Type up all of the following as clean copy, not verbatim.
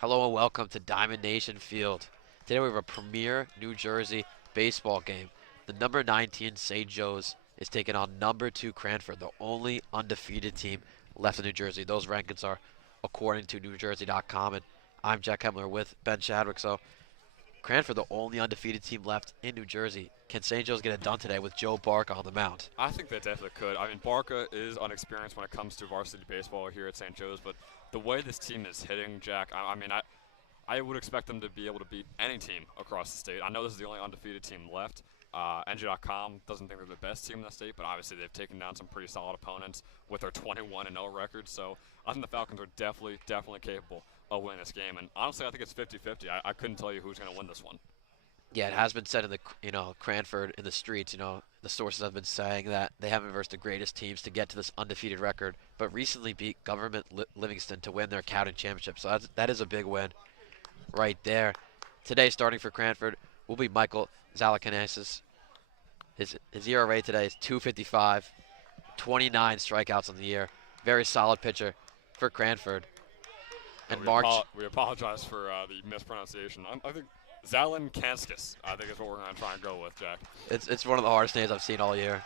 Hello and welcome to Diamond Nation Field. Today we have a premier New Jersey baseball game. The number 19 St. Joe's is taking on number 2 Cranford, the only undefeated team left in New Jersey. Those rankings are according to NewJersey.com, and I'm Jack Hemler with Ben Chadwick. So Cranford, the only undefeated team left in New Jersey. Can St. Joe's get it done today with Joe Bark on the mound? I think they definitely could. I mean, Barca is unexperienced when it comes to varsity baseball here at St. Joe's, but the way this team is hitting, Jack, I would expect them to be able to beat any team across the state. I know this is the only undefeated team left. NJ.com doesn't think they're the best team in the state, but obviously they've taken down some pretty solid opponents with their 21-0 record. So I think the Falcons are definitely capable of winning this game. And honestly, I think it's 50-50. I couldn't tell you who's going to win this one. Yeah, it has been said in the Cranford in the streets. The sources have been saying that they haven't versed the greatest teams to get to this undefeated record, but recently beat Government Livingston to win their county championship. So that is a big win right there. Today, starting for Cranford, will be Michael Zalakanesis. His ERA today is 2.55, 29 strikeouts on the year. Very solid pitcher for Cranford. And we apologize for the mispronunciation. I think Zalin Kanskis, I think is what we're going to try and go with, Jack. It's one of the hardest names I've seen all year.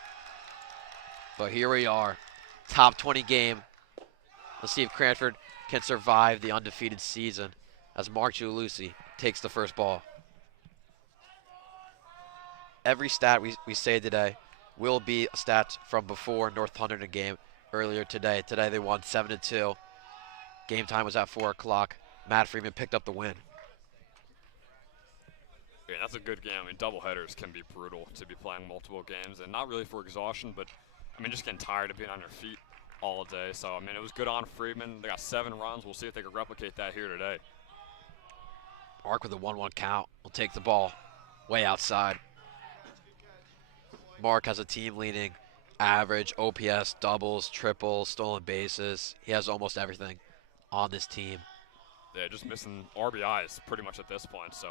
But here we are, top 20 game. Let's see if Cranford can survive the undefeated season as Mark Giuliucci takes the first ball. Every stat we say today will be a stat from before North Hunterdon game earlier today. Today they won 7-2. Game time was at 4 o'clock. Matt Freeman picked up the win. Yeah, that's a good game. I mean, doubleheaders can be brutal to be playing multiple games, and not really for exhaustion, but I mean, just getting tired of being on your feet all day. So I mean, it was good on Freeman. They got 7 runs. We'll see if they can replicate that here today. Mark with a 1-1 count will take the ball way outside. Mark has a team-leading average, OPS, doubles, triples, stolen bases. He has almost everything on this team. Yeah, just missing RBIs pretty much at this point. So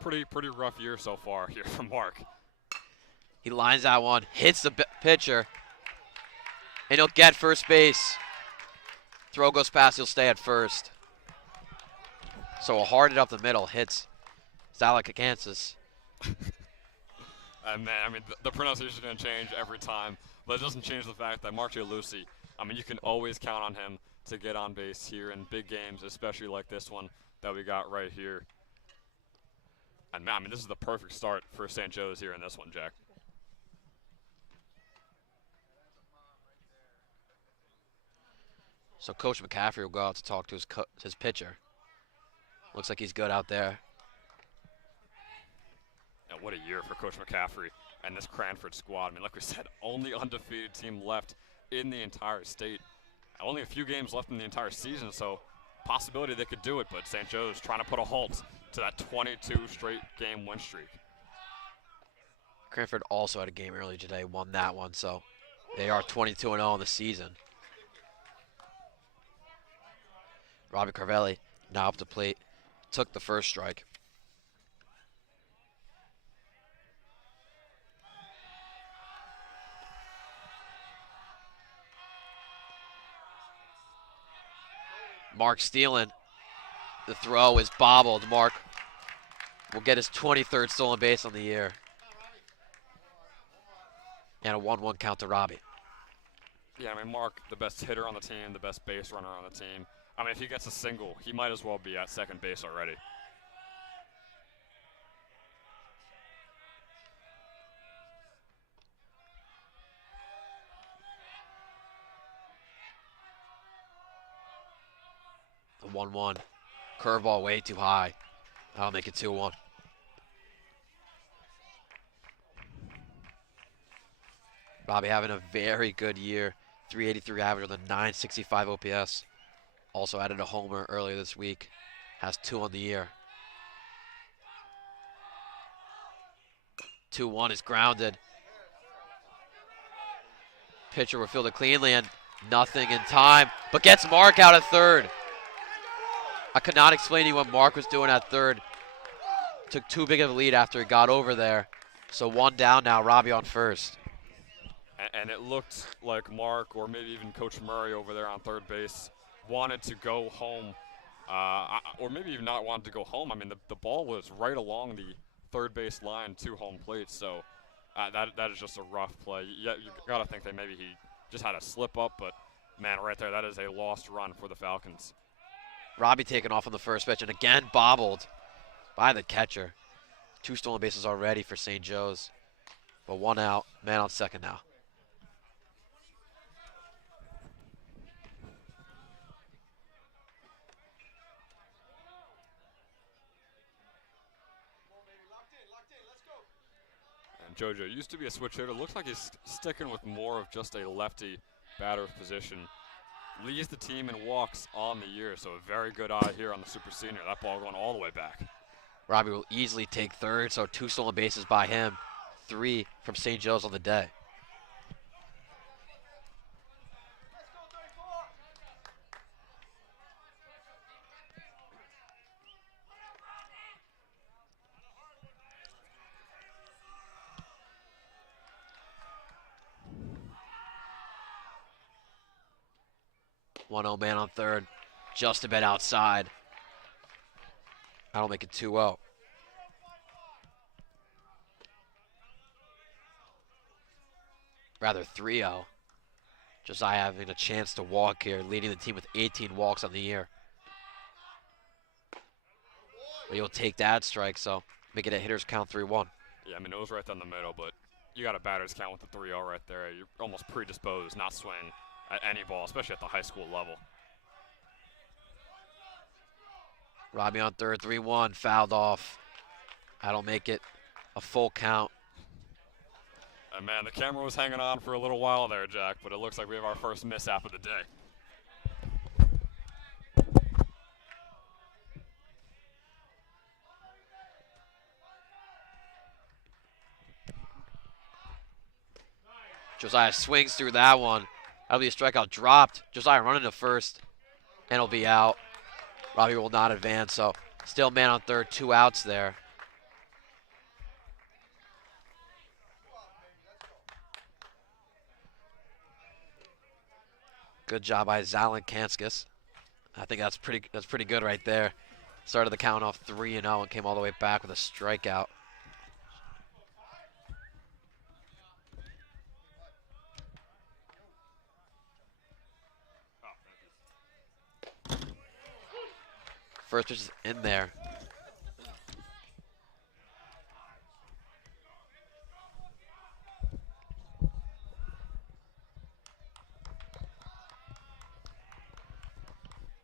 pretty rough year so far here from Mark. He lines out one, hits the pitcher, and he'll get first base. Throw goes past, he'll stay at first. So a hard hit up the middle hits Zalakanesis. And man, I mean, the pronunciation is going to change every time, but it doesn't change the fact that Mark Giuliucci, I mean, you can always count on him to get on base here in big games, especially like this one that we got right here. And man, I mean, this is the perfect start for St. Joe's here in this one, Jack. So Coach McCaffrey will go out to talk to his pitcher. Looks like he's good out there. And what a year for Coach McCaffrey and this Cranford squad. I mean, like we said, only undefeated team left in the entire state. Only a few games left in the entire season, so possibility they could do it, but St. Joe's trying to put a halt to that 22 straight game win streak. Cranford also had a game earlier today, won that one, so they are 22-0 in the season. Robbie Carvelli now up to plate, took the first strike. Mark stealing. The throw is bobbled. Mark will get his 23rd stolen base on the year. And a 1-1 count to Robbie. Yeah, I mean, Mark, the best hitter on the team, the best base runner on the team. I mean, if he gets a single, he might as well be at second base already. The 1-1. Curveball way too high. That'll make it 2-1. Robbie having a very good year. 383 average with a 965 OPS. Also added a homer earlier this week. Has 2 on the year. 2-1 is grounded. Pitcher will field it cleanly and nothing in time, but gets Mark out at third. I could not explain to you what Mark was doing at third. Took too big of a lead after he got over there. So 1 down now, Robbie on first. And it looked like Mark, or maybe even Coach Murray over there on third base, wanted to go home or maybe even not wanted to go home. I mean, the ball was right along the third base line to home plate, so that is just a rough play. You got to think that maybe he just had a slip up, but man, right there, that is a lost run for the Falcons. Robbie taking off on the first pitch and again bobbled by the catcher. 2 stolen bases already for St. Joe's, but 1 out, man on second now. And JoJo used to be a switch hitter. Looks like he's sticking with more of just a lefty batter's position. Leads the team in walks on the year, so a very good eye here on the super senior. That ball going all the way back. Robbie will easily take third, so 2 stolen bases by him, 3 from St. Joe's on the day. One 0 man on third, just a bit outside. That'll make it 2-0. Rather 3-0. Josiah having a chance to walk here, leading the team with 18 walks on the year. But he'll take that strike, so make it a hitter's count 3-1. Yeah, I mean, it was right down the middle, but you got a batter's count with the 3-0 right there. You're almost predisposed not swing at any ball, especially at the high school level. Robbie on third, 3-1, fouled off. That'll make it a full count. And man, the camera was hanging on for a little while there, Jack, but it looks like we have our first mishap of the day. Josiah swings through that one. That'll be a strikeout dropped. Josiah running to first, and he'll be out. Robbie will not advance, so still man on third, 2 outs there. Good job by Zalin Kanskis. I think that's pretty good right there. Started the count off 3-0 and came all the way back with a strikeout. First pitch is in there.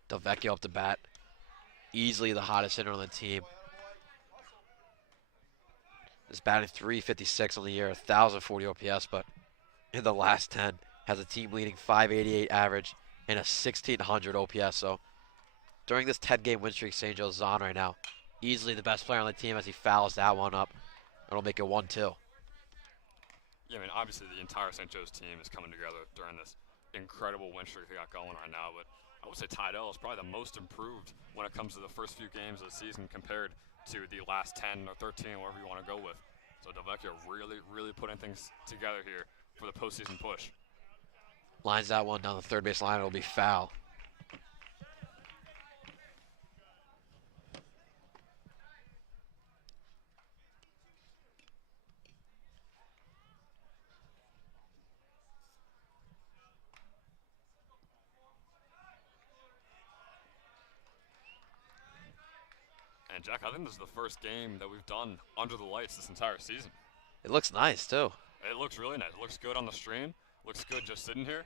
Delvecchio up to bat. Easily the hottest hitter on the team. Is batting .356 on the year, 1,040 OPS, but in the last 10 has a team leading .588 average and a 1,600 OPS. So during this 10-game win streak, St. Joe's is on right now. Easily the best player on the team as he fouls that one up. It'll make it 1-2. Yeah, I mean, obviously the entire St. Joe's team is coming together during this incredible win streak they got going right now, but I would say Tydell is probably the most improved when it comes to the first few games of the season compared to the last 10 or 13, whatever you want to go with. So Delvecchio really putting things together here for the postseason push. Lines that one down the third base line. It'll be foul. And Jack, I think this is the first game that we've done under the lights this entire season. It looks nice, too. It looks really nice. It looks good on the stream. Looks good just sitting here.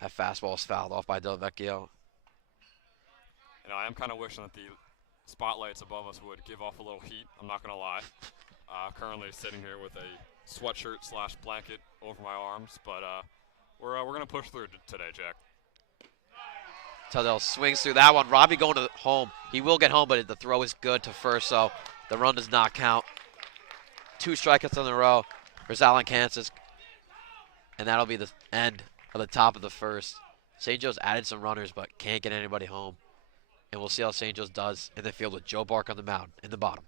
That fastball is fouled off by Delvecchio. You know, I am kind of wishing that the spotlights above us would give off a little heat. I'm not going to lie. Currently sitting here with a sweatshirt / blanket over my arms, but we're going to push through today, Jack. Tydell swings through that one. Robbie going to home. He will get home, but the throw is good to first, so the run does not count. 2 strikeouts in a row for Zalin Kansas, and that'll be the end of the top of the first. St. Joe's added some runners, but can't get anybody home. And we'll see how St. Joe's does in the field with Joe Bark on the mound in the bottom.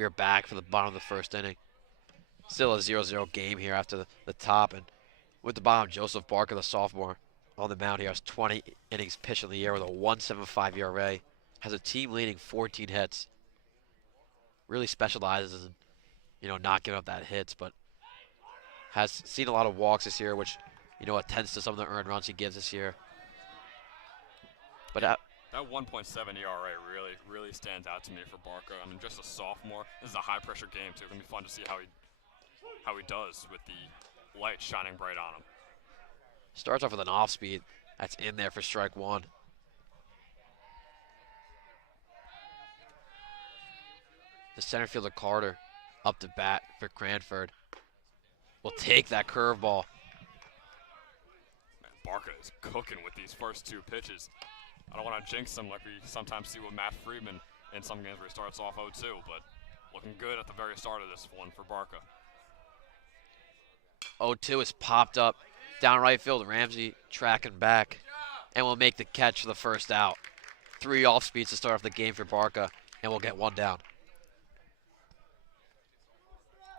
We are back for the bottom of the first inning. Still a 0-0 game here after the top, and with the bottom, Joseph Barker, the sophomore, on the mound. He has 20 innings pitched in the year with a 1.75 ERA. Has a team leading 14 hits. Really specializes in, not giving up that hits, but has seen a lot of walks this year, which, attends to some of the earned runs he gives this year. But that 1.7 ERA really stands out to me for Barker. I mean, just a sophomore. This is a high-pressure game too. It's gonna be fun to see how he does with the light shining bright on him. Starts off with an off-speed. That's in there for strike one. The center fielder Carter up to bat for Cranford. Will take that curveball. Man, Barker is cooking with these first two pitches. I don't want to jinx him like we sometimes see with Matt Friedman in some games where he starts off 0-2, but looking good at the very start of this one for Barker. 0-2 is popped up down right field. Ramsey tracking back and will make the catch for the first out. 3 off speeds to start off the game for Barca, and we'll get 1 down.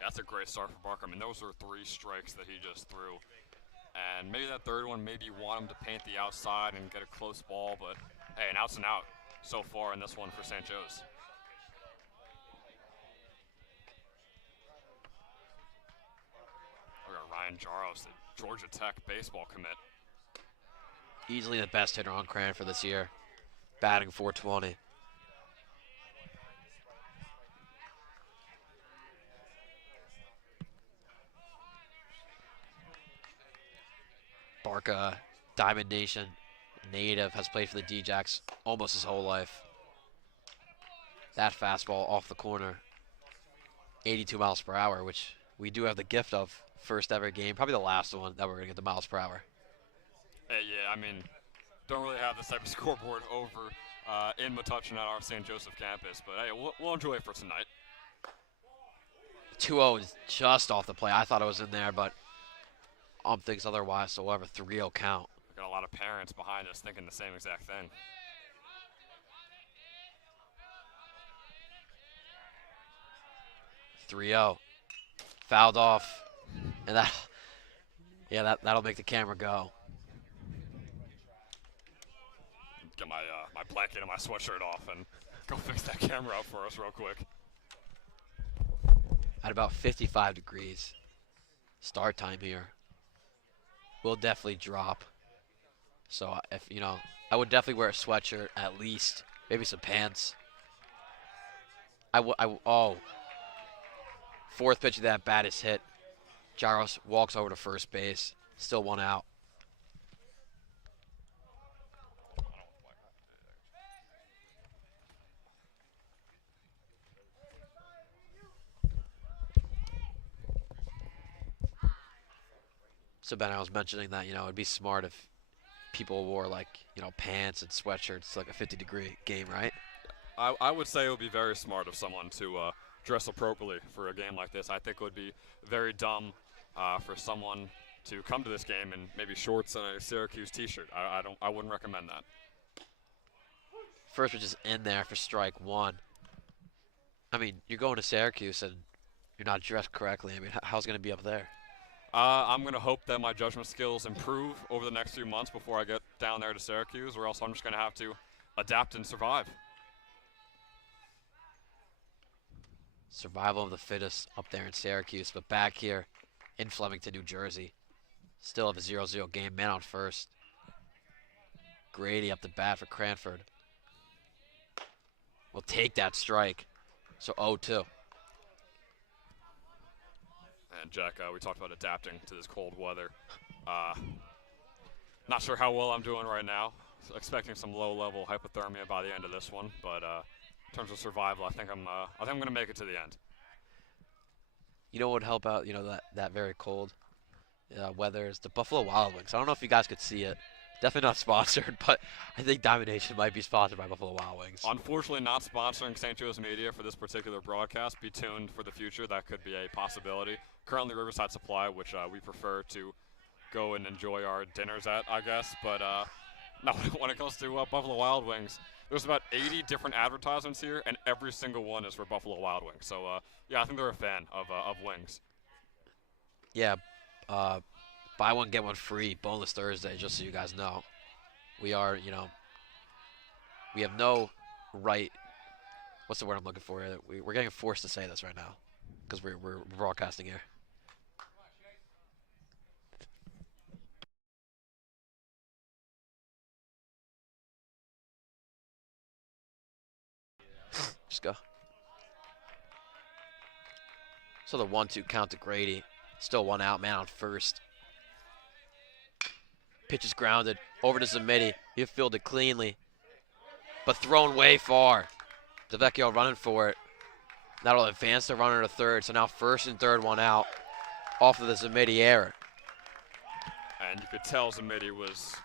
That's a great start for Barker. I mean, those are 3 strikes that he just threw. And maybe that third one, maybe you want him to paint the outside and get a close ball, but hey, an out's an out so far in this one for St. Joe's. We got Ryan Jaros, the Georgia Tech baseball commit. Easily the best hitter on Cranford this year, batting .420. Barca, Diamond Nation native, has played for the D-Jacks almost his whole life. That fastball off the corner, 82 miles per hour, which we do have the gift of. First ever game, probably the last one that we're going to get the miles per hour. Hey, yeah, I mean, don't really have this type of scoreboard over in Metuchen at our St. Joseph campus, but hey, we'll enjoy it for tonight. 2-0 is just off the play. I thought it was in there, but thinks otherwise, so we'll have a 3-0 count. Got a lot of parents behind us thinking the same exact thing. Fouled off, and that'll make the camera go. Get my my blanket and my sweatshirt off and go fix that camera up for us real quick. At about 55 degrees, start time here. Will definitely drop. So if I would definitely wear a sweatshirt at least, maybe some pants. Fourth pitch of that bat is hit. Jaros walks over to first base. Still 1 out. So Ben, I was mentioning that it'd be smart if people wore pants and sweatshirts, like a 50-degree game, right? I would say it would be very smart of someone to dress appropriately for a game like this. I think it would be very dumb for someone to come to this game in maybe shorts and a Syracuse T-shirt. I wouldn't recommend that. First pitch is in there for strike 1. I mean, you're going to Syracuse and you're not dressed correctly. I mean, how's it going to be up there? I'm going to hope that my judgment skills improve over the next few months before I get down there to Syracuse, or else I'm just going to have to adapt and survive. Survival of the fittest up there in Syracuse, but back here in Flemington, New Jersey. Still have a 0-0 game, man on first. Grady up the bat for Cranford. Will take that strike. So 0-2. And Jack, we talked about adapting to this cold weather. Not sure how well I'm doing right now. Expecting some low-level hypothermia by the end of this one, but in terms of survival, I think I'm going to make it to the end. You know what would help out? That very cold weather is the Buffalo Wild Wings. I don't know if you guys could see it. Definitely not sponsored, but I think Domination might be sponsored by Buffalo Wild Wings. Unfortunately, not sponsoring St. Joe's Media for this particular broadcast. Be tuned for the future. That could be a possibility. Currently, Riverside Supply, which we prefer to go and enjoy our dinners at, I guess. But no, when it comes to Buffalo Wild Wings, there's about 80 different advertisements here, and every single one is for Buffalo Wild Wings. So, yeah, I think they're a fan of wings. Yeah, buy one get one free, boneless Thursday. Just so you guys know, we are, we have no right. What's the word I'm looking for? We're getting forced to say this right now because we're broadcasting here. Just go. So the 1-2 count to Grady. Still one out, man on first. Pitch is grounded over to Zamiti. He fielded cleanly, but thrown way far. DeVecchio running for it. That'll advance the runner to third. So now first and third, one out off of the Zamiti error. And you could tell Zamiti was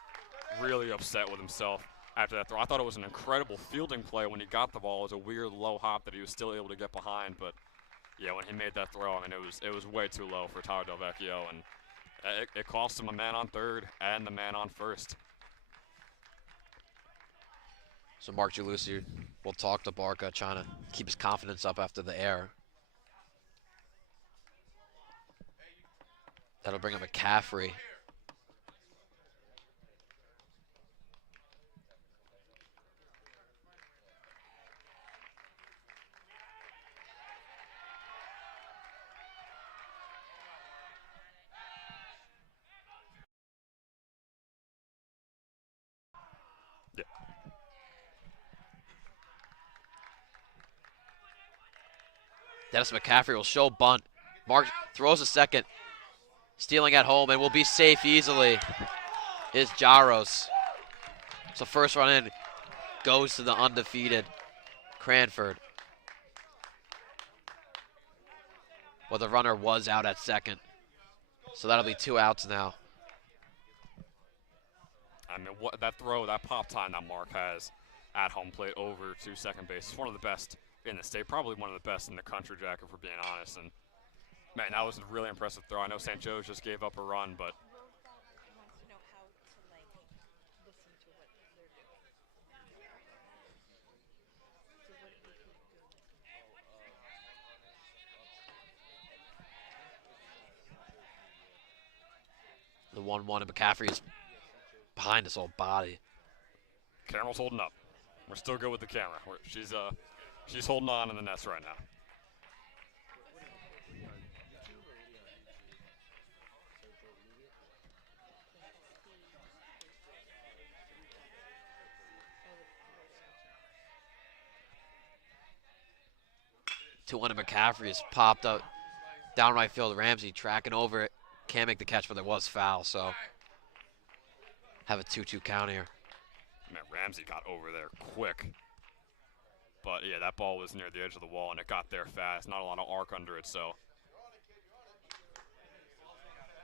really upset with himself after that throw. I thought it was an incredible fielding play when he got the ball. It was a weird low hop that he was still able to get behind, but yeah, when he made that throw, I mean, it was way too low for Tyler DelVecchio, and it cost him a man on third and the man on first. So Mark Giulici will talk to Barca, trying to keep his confidence up after the error. That'll bring up McCaffrey. Yeah. Dennis McCaffrey will show bunt. Mark throws a second. Stealing at home and will be safe easily is Jaros. So first run in goes to the undefeated Cranford. Well, the runner was out at second. So that'll be 2 outs now. I mean, that throw, that pop time that Mark has at home plate over to second base is one of the best in the state, probably one of the best in the country, Jack, if we're being honest. And man, that was a really impressive throw. I know St. Joe's just gave up a run, but the 1-1 and McCaffrey is behind his whole body. camera's holding up. We're still good with the camera. She's holding on in the nest right now. To one of McCaffrey has popped up down right field. Ramsey tracking over it. Can't make the catch, but there was foul, so have a 2-2 count here. Man, Ramsey got over there quick. But yeah, that ball was near the edge of the wall and it got there fast. Not a lot of arc under it, so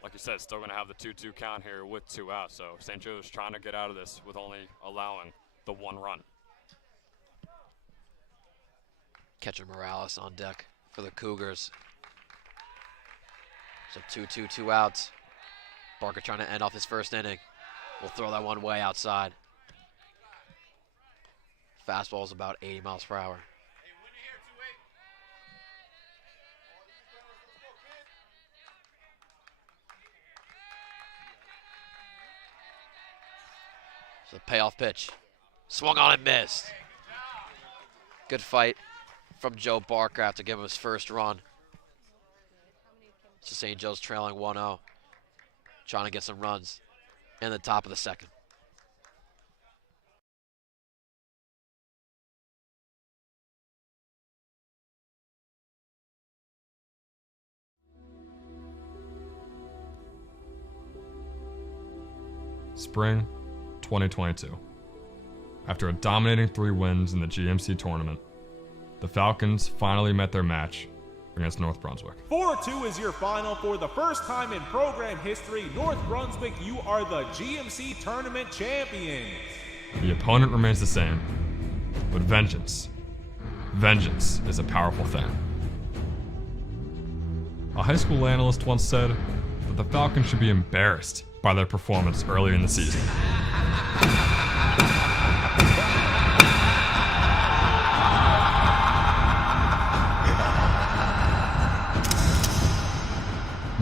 like you said, still going to have the 2-2 count here with 2 outs. So St. Joe's trying to get out of this with only allowing the 1 run. Catcher Morales on deck for the Cougars. So 2-2, 2 outs. Barker trying to end off his first inning. We'll throw that one way outside. Fastball is about 80 miles per hour. So payoff pitch. Swung on and missed. Good fight from Joe Barker to give him his first run. So St. Joe's trailing 1-0. Trying to get some runs in the top of the second. Spring 2022. After a dominating 3 wins in the GMC tournament, the Falcons finally met their match against North Brunswick. 4-2 is your final. For the first time in program history, North Brunswick, you are the GMC tournament champions. The opponent remains the same, but vengeance is a powerful thing. A high school analyst once said that the Falcons should be embarrassed by their performance early in the season.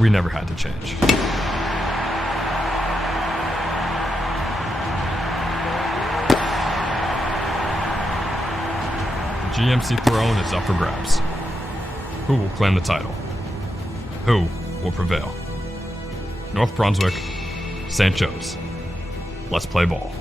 we never had to change. The GMC throne is up for grabs. Who will claim the title? Who will prevail? North Brunswick, St. Joe's. Let's play ball.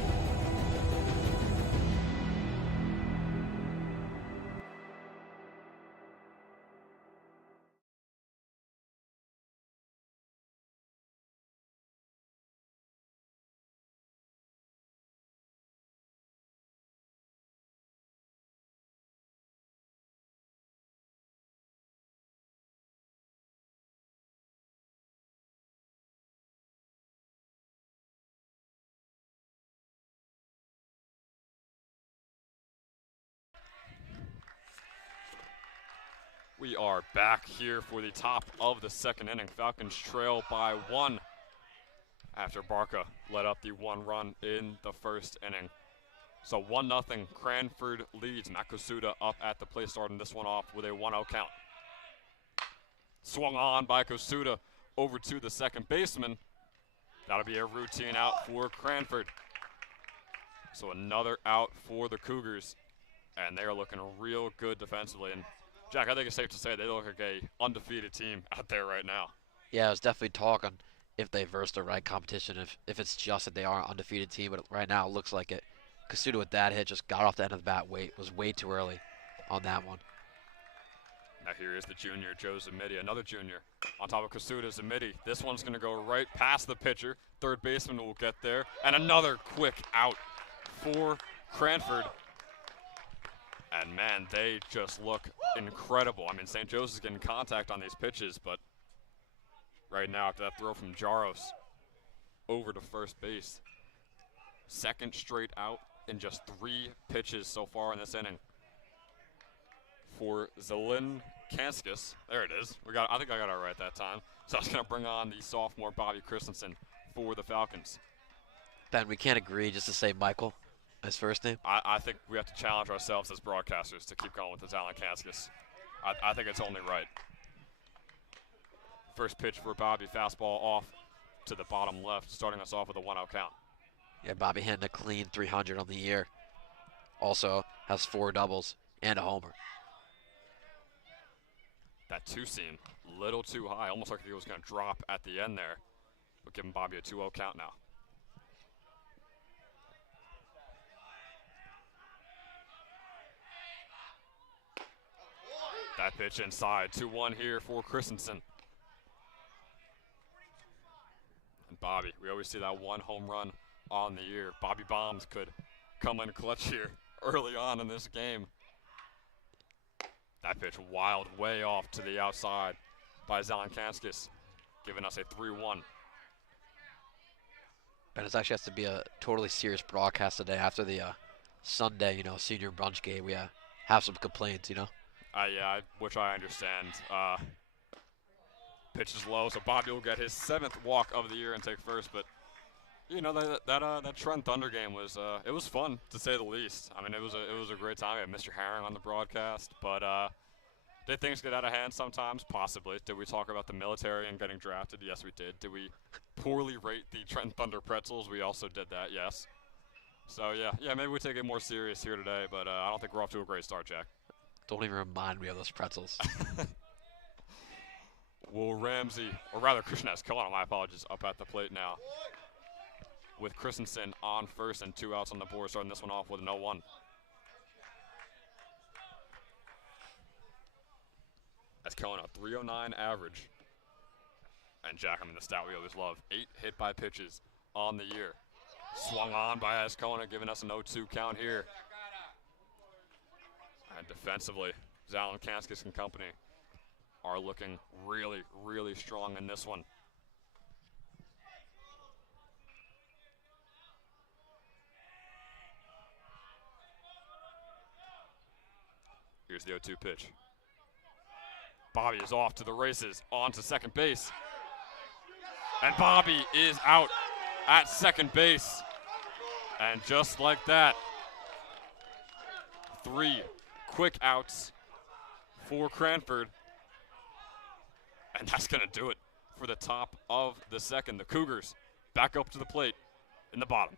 We are back here for the top of the second inning. Falcons trail by 1 after Barca let up the 1 run in the first inning. So 1-0, Cranford leads. Matt Kosuda up at the plate, starting this one off with a 1-0 count. Swung on by Kosuda over to the second baseman. That'll be a routine out for Cranford. So another out for the Cougars, and they are looking real good defensively. And Jack, I think it's safe to say they look like a undefeated team out there right now. Yeah, I was definitely talking if they verse the right competition, if it's just that they are an undefeated team, but right now it looks like it. Kasuda with that hit just got off the end of the bat, was way too early on that one. Now here is the junior, Joe Zamidi, another junior. On top of Kasuda, Zamidi. This one's going to go right past the pitcher. Third baseman will get there. And another quick out for Cranford. And man, they just look incredible. I mean, St. Joe's is getting contact on these pitches, but right now after that throw from Jaros over to first base, second straight out in just 3 pitches so far in this inning for Zelin Kanskis. There it is. I think I got it right that time. So I was going to bring on the sophomore Bobby Christensen for the Falcons. Ben, we can't agree just to say Michael as first name. I think we have to challenge ourselves as broadcasters to keep going with the Zelin Kanskis. I think it's only right. First pitch for Bobby, fastball off to the bottom left, starting us off with a 1-0 count. Yeah, Bobby hitting a clean 300 on the year. Also has 4 doubles and a homer. That 2-seam, little too high, almost like it was going to drop at the end there. But giving Bobby a 2-0 count now. That pitch inside, 2-1 here for Christensen. And Bobby, we always see that 1 home run on the year. Bobby Bombs could come in clutch here early on in this game. That pitch wild way off to the outside by Zelin Kanskis, giving us a 3-1. Ben, it actually has to be a totally serious broadcast today after the Sunday, senior brunch game. We have some complaints, Yeah, which I understand. Pitch is low, so Bobby will get his 7th walk of the year and take first. But that Trent Thunder game was it was fun to say the least. I mean, it was a great time. We had Mr. Herring on the broadcast, but did things get out of hand sometimes? Possibly. Did we talk about the military and getting drafted? Yes, we did. Did we poorly rate the Trent Thunder pretzels? We also did that. Yes. So yeah, maybe we take it more serious here today, but I don't think we're off to a great start, Jack. Don't even remind me of those pretzels. Will Ramsey, or rather Christian Escalona, my apologies, up at the plate now. With Christensen on first and 2 outs on the board, starting this one off with an 0-1. Escalona, 309 average. And Jack, the stat we always love, 8 hit by pitches on the year. Swung on by Escalona, giving us an 0-2 count here. And defensively, Zelin Kanskis and company are looking really, really strong in this one. Here's the 0-2 pitch. Bobby is off to the races, on to second base. And Bobby is out at second base. And just like that, 3 quick outs for Cranford. And that's going to do it for the top of the second. The Cougars back up to the plate in the bottom.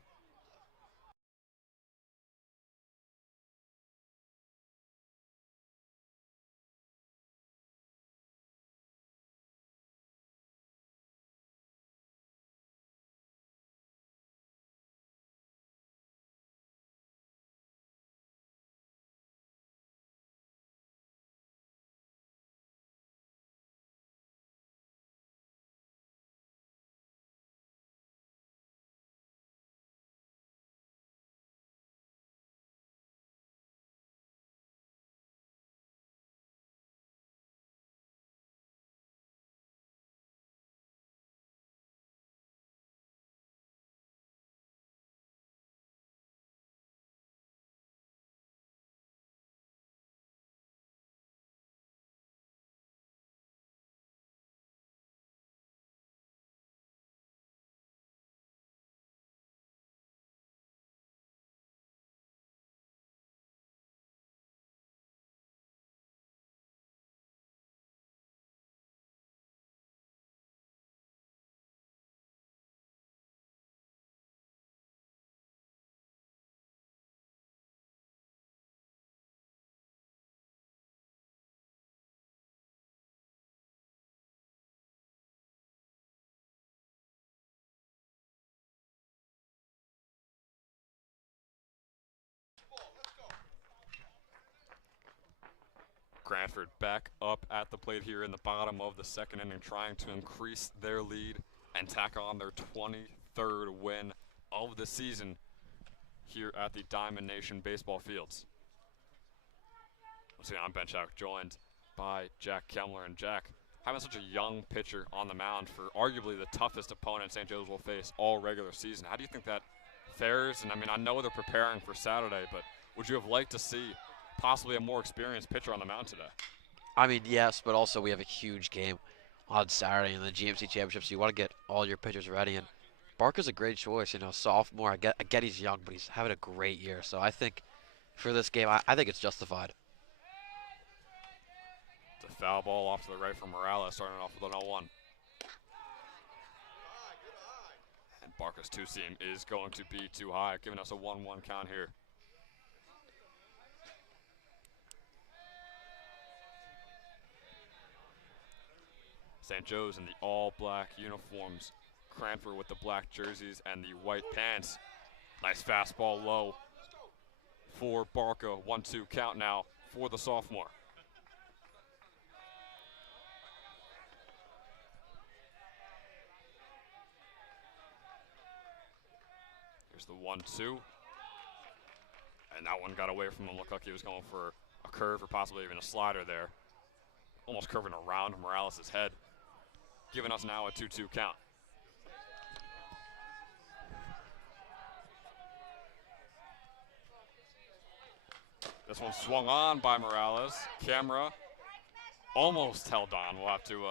Cranford back up at the plate here in the bottom of the second inning, trying to increase their lead and tack on their 23rd win of the season here at the Diamond Nation baseball fields. Once again, I'm Ben Chuck, joined by Jack Kemmler. And Jack, having such a young pitcher on the mound for arguably the toughest opponent St. Joe's will face all regular season, how do you think that fares? And I mean, I know they're preparing for Saturday, but would you have liked to see possibly a more experienced pitcher on the mound today? I mean, yes, but also we have a huge game on Saturday in the GMC Championship, so you want to get all your pitchers ready. And Barker's a great choice, sophomore. I get he's young, but he's having a great year. So I think for this game, I think it's justified. It's a foul ball off to the right from Morales, starting off with an 0-1. And Barker's two-seam is going to be too high, giving us a 1-1 count here. St. Joe's in the all-black uniforms. Cranford with the black jerseys and the white pants. Nice fastball low for Barca. 1-2 count now for the sophomore. Here's the 1-2. And that one got away from him. Looked like he was going for a curve or possibly even a slider there. Almost curving around Morales' head, giving us now a 2-2 count. This one swung on by Morales. Camera almost held on. We'll have to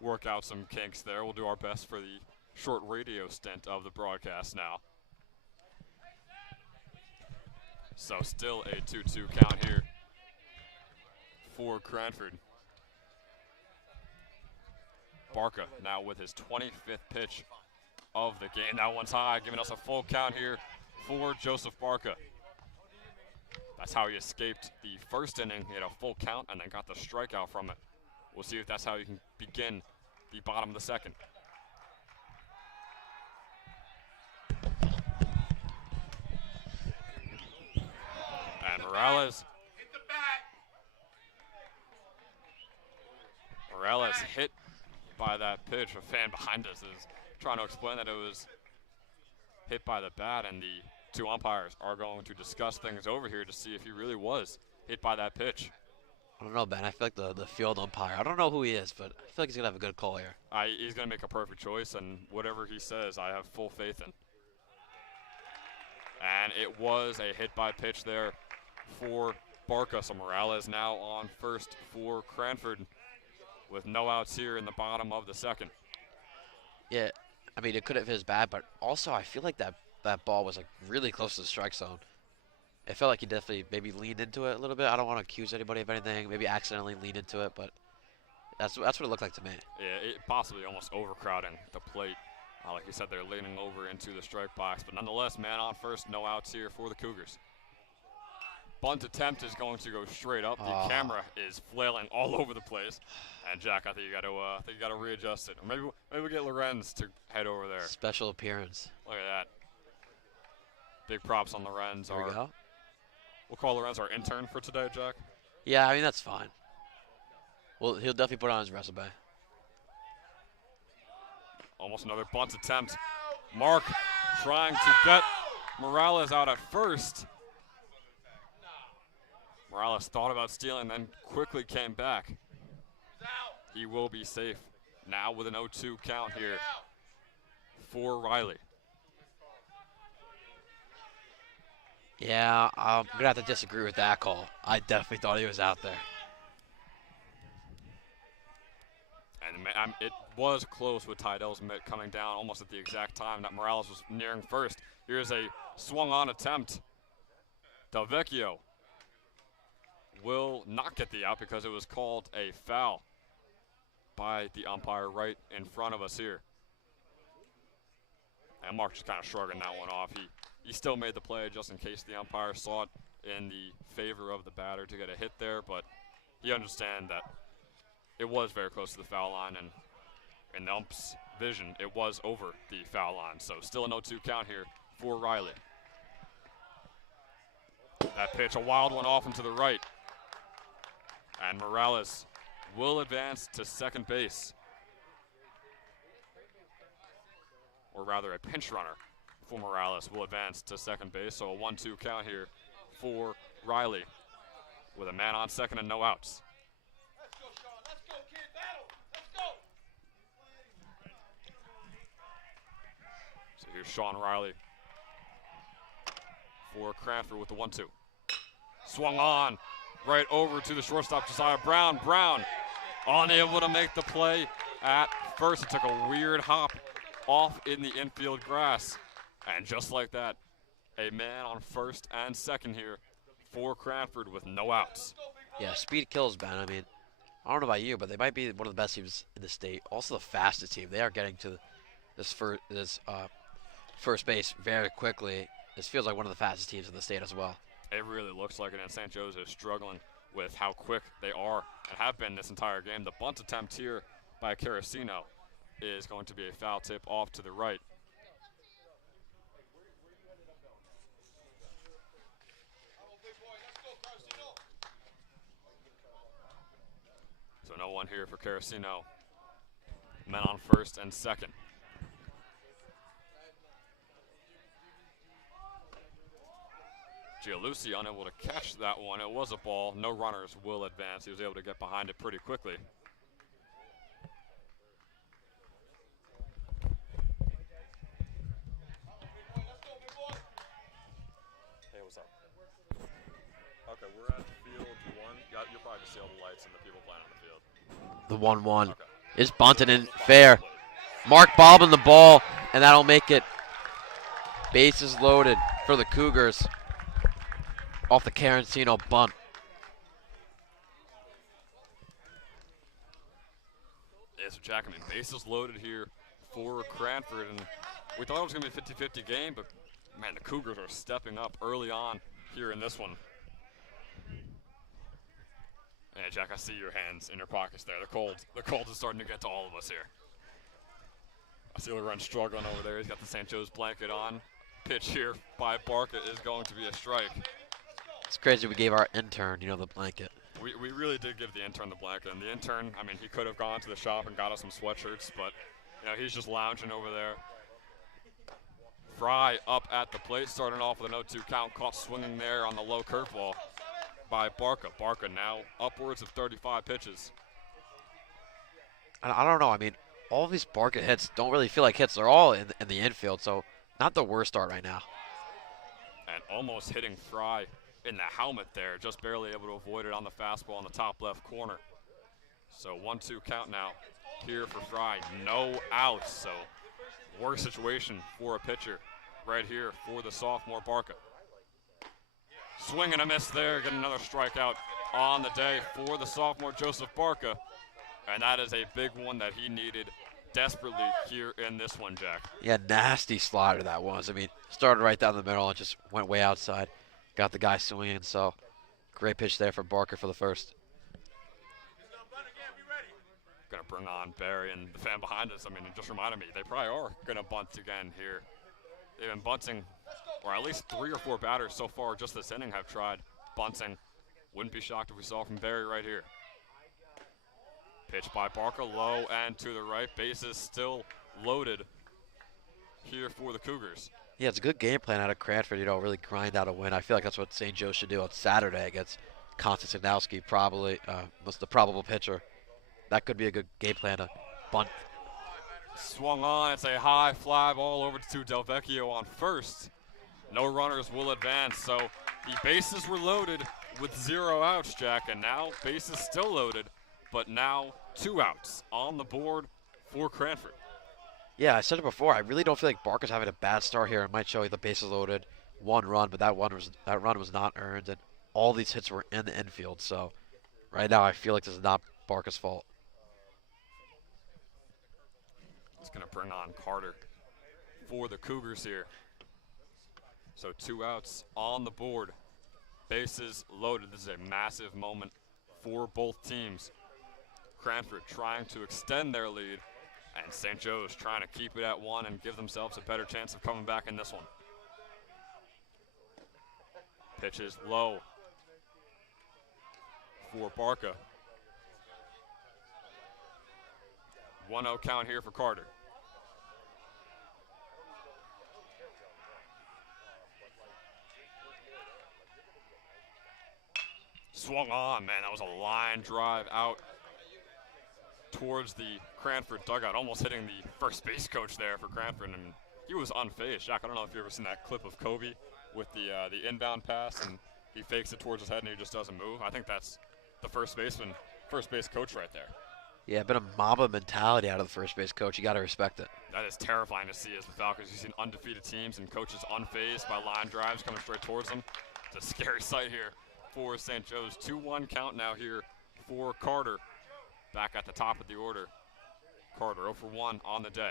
work out some kinks there. We'll do our best for the short radio stint of the broadcast now. So still a 2-2 count here for Cranford. Barca now with his 25th pitch of the game. That one's high, giving us a full count here for Joseph Barca. That's how he escaped the first inning. He had a full count and then got the strikeout from it. We'll see if that's how he can begin the bottom of the second. And Morales. Morales hit by that pitch. A fan behind us is trying to explain that it was hit by the bat, and the two umpires are going to discuss things over here to see if he really was hit by that pitch. I don't know, Ben. I feel like the field umpire, I don't know who he is, but I feel like he's going to have a good call here. He's going to make a perfect choice, and whatever he says, I have full faith in. And it was a hit by pitch there for Barca. So Morales now on first for Cranford with no outs here in the bottom of the second. Yeah, I mean, it could have hit his bat, but also I feel like that ball was like really close to the strike zone. It felt like he definitely maybe leaned into it a little bit. I don't want to accuse anybody of anything. Maybe accidentally leaned into it, but That's what it looked like to me. Yeah, it possibly almost overcrowding the plate. Like you said, they're leaning over into the strike box, but nonetheless, man on first, no outs here for the Cougars. Bunt attempt is going to go straight up. The camera is flailing all over the place, and Jack, I think you got to readjust it. Or maybe we get Lorenz to head over there. Special appearance. Look at that. Big props on Lorenz. There we go. We'll call Lorenz our intern for today, Jack. Yeah, I mean that's fine. Well, he'll definitely put it on his resume. Almost another bunt attempt. Mark trying to get Morales out at first. Morales thought about stealing, then quickly came back. He will be safe now with an 0-2 count here for Riley. Yeah, I'm going to have to disagree with that call. I definitely thought he was out there. And it was close with Tydell's mitt coming down almost at the exact time that Morales was nearing first. Here's a swung-on attempt. Del Vecchio will not get the out because it was called a foul by the umpire right in front of us here. And Mark just kind of shrugging that one off. He still made the play just in case the umpire saw it in the favor of the batter to get a hit there, but he understands that it was very close to the foul line, and in the ump's vision, it was over the foul line. So still a 0-2 count here for Riley. That pitch, a wild one off and to the right. And Morales will advance to second base. Or rather, a pinch runner for Morales will advance to second base. So a 1-2 count here for Riley with a man on second and no outs. Let's go, Sean. Let's go, kid. Battle. Let's go. So here's Sean Riley for Cranford with the 1-2. Swung on right over to the shortstop, Josiah Brown. Brown unable to make the play at first. It took a weird hop off in the infield grass. And just like that, a man on first and second here for Cranford with no outs. Yeah, speed kills, Ben. I mean, I don't know about you, but they might be one of the best teams in the state. Also the fastest team. They are getting to this first base very quickly. This feels like one of the fastest teams in the state as well. It really looks like it, and St. Joe's is struggling with how quick they are and have been this entire game. The bunt attempt here by Carasino is going to be a foul tip off to the right. So no one here for Carasino. Men on first and second. Gialucci unable to catch that one. It was a ball. No runners will advance. He was able to get behind it pretty quickly. Hey, what's up? Okay, we're at field one. You'll probably see all the lights and the people playing on the field. The 1-1 Okay. is bunted in fair. Mark bobbing the ball, and that'll make it bases loaded for the Cougars off the Carasino bunt. Yeah, so Jack, I mean, bases loaded here for Cranford, and we thought it was going to be a 50-50 game, but man, the Cougars are stepping up early on here in this one. Yeah, Jack, I see your hands in your pockets there. The cold is starting to get to all of us here. I see Lorenz struggling over there. He's got the St. Joe's blanket on. Pitch here by Barca is going to be a strike. It's crazy we gave our intern, the blanket. We really did give the intern the blanket, and the intern, I mean, he could have gone to the shop and got us some sweatshirts, but he's just lounging over there. Fry up at the plate, starting off with an 0-2 count, caught swinging there on the low curveball by Barca. Barca now upwards of 35 pitches. I don't know. I mean, all of these Barca hits don't really feel like hits. They're all in the infield, so not the worst start right now. And almost hitting Fry in the helmet there, just barely able to avoid it on the fastball in the top left corner. So 1-2 count now here for Fry. No outs, so worst situation for a pitcher right here for the sophomore Barca. Swing and a miss there, getting another strikeout on the day for the sophomore Joseph Barca. And that is a big one that he needed desperately here in this one, Jack. Yeah, nasty slider that was. I mean, started right down the middle and just went way outside. Got the guy swinging, so great pitch there for Barker for the first. Going to bring on Barry and the fan behind us. I mean, it just reminded me, they probably are going to bunt again here. They've been bunting, or at least 3 or 4 batters so far just this inning have tried bunting. Wouldn't be shocked if we saw from Barry right here. Pitch by Barker, low and to the right. Bases still loaded here for the Cougars. Yeah, it's a good game plan out of Cranford, really grind out a win. I feel like that's what St. Joe should do on Saturday against Konstantinowski, probably was the probable pitcher. That could be a good game plan to bunt. Swung on, it's a high fly ball over to Delvecchio on first. No runners will advance, so the bases were loaded with 0 outs, Jack, and now bases still loaded, but now 2 outs on the board for Cranford. Yeah, I said it before. I really don't feel like Barker's having a bad start here. It might show you the bases loaded, 1 run, but that run was not earned, and all these hits were in the infield. So right now, I feel like this is not Barker's fault. It's going to bring on Carter for the Cougars here. So 2 outs on the board. Bases loaded. This is a massive moment for both teams. Cranford trying to extend their lead, and St. Joe's trying to keep it at 1 and give themselves a better chance of coming back in this one. Pitch is low for Barca. 1-0 count here for Carter. Swung on, man, that was a line drive out towards the Cranford dugout, almost hitting the first base coach there for Cranford, and he was unfazed. Jack, I don't know if you've ever seen that clip of Kobe with the inbound pass, and he fakes it towards his head and he just doesn't move. I think that's the first base coach right there. Yeah, a bit of Mamba mentality out of the first base coach. You got to respect it. That is terrifying to see as the Falcons. You've seen undefeated teams and coaches unfazed by line drives coming straight towards them. It's a scary sight here for St. Joe's. 2-1 count now here for Carter. Back at the top of the order. Carter 0 for 1 on the day.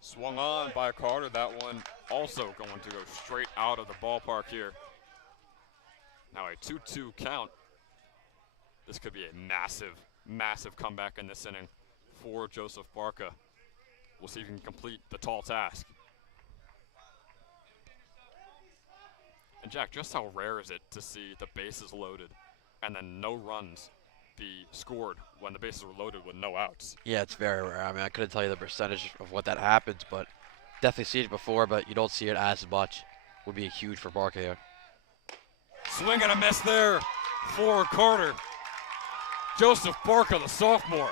Swung on by Carter. That one also going to go straight out of the ballpark here. Now a 2-2 count. This could be a massive, massive comeback in this inning for Joseph Barca. We'll see if he can complete the tall task. And Jack, just how rare is it to see the bases loaded and then no runs be scored when the bases were loaded with no outs? Yeah, it's very rare. I mean, I couldn't tell you the percentage of what that happens, but definitely seen it before, but you don't see it as much. Would be huge for Barca here. Swing and a miss there for Carter. Joseph Barca, the sophomore,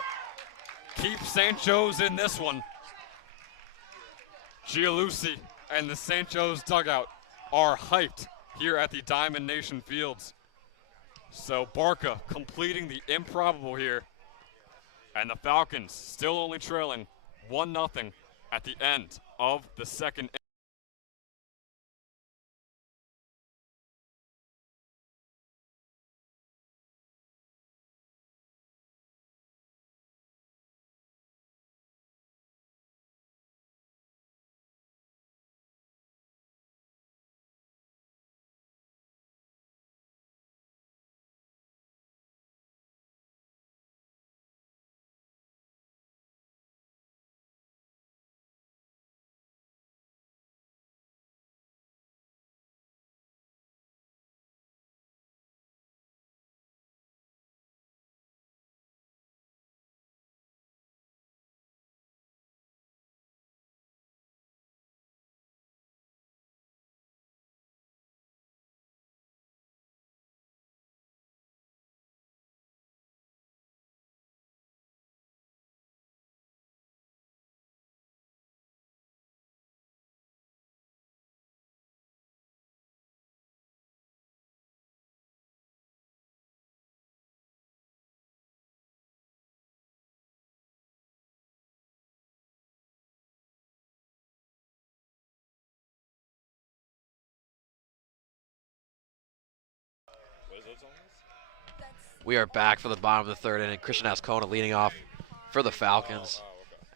keeps St. Joe's in this one. Gialusi and the St. Joe's dugout are hyped here at the Diamond Nation Fields. So Barca completing the improbable here, and the Falcons still only trailing 1-0 at the end of the second We are back for the bottom of the third inning. Christian Ascona leading off for the Falcons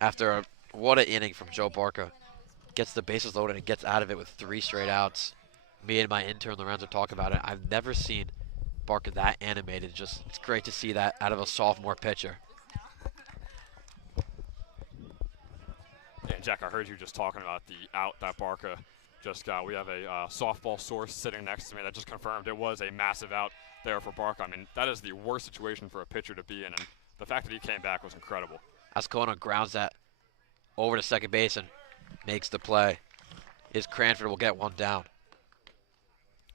after what an inning from Joe Barca. Gets the bases loaded and gets out of it with 3 straight outs. Me and my intern Lorenzo talk about it. I've never seen Barca that animated. It's great to see that out of a sophomore pitcher. Yeah, Jack, I heard you just talking about the out that Barca just got. We have a softball source sitting next to me that just confirmed it was a massive out there for Barca. I mean, that is the worst situation for a pitcher to be in, and the fact that he came back was incredible. Ascona grounds that over to second base and makes the play. His Cranford will get one down.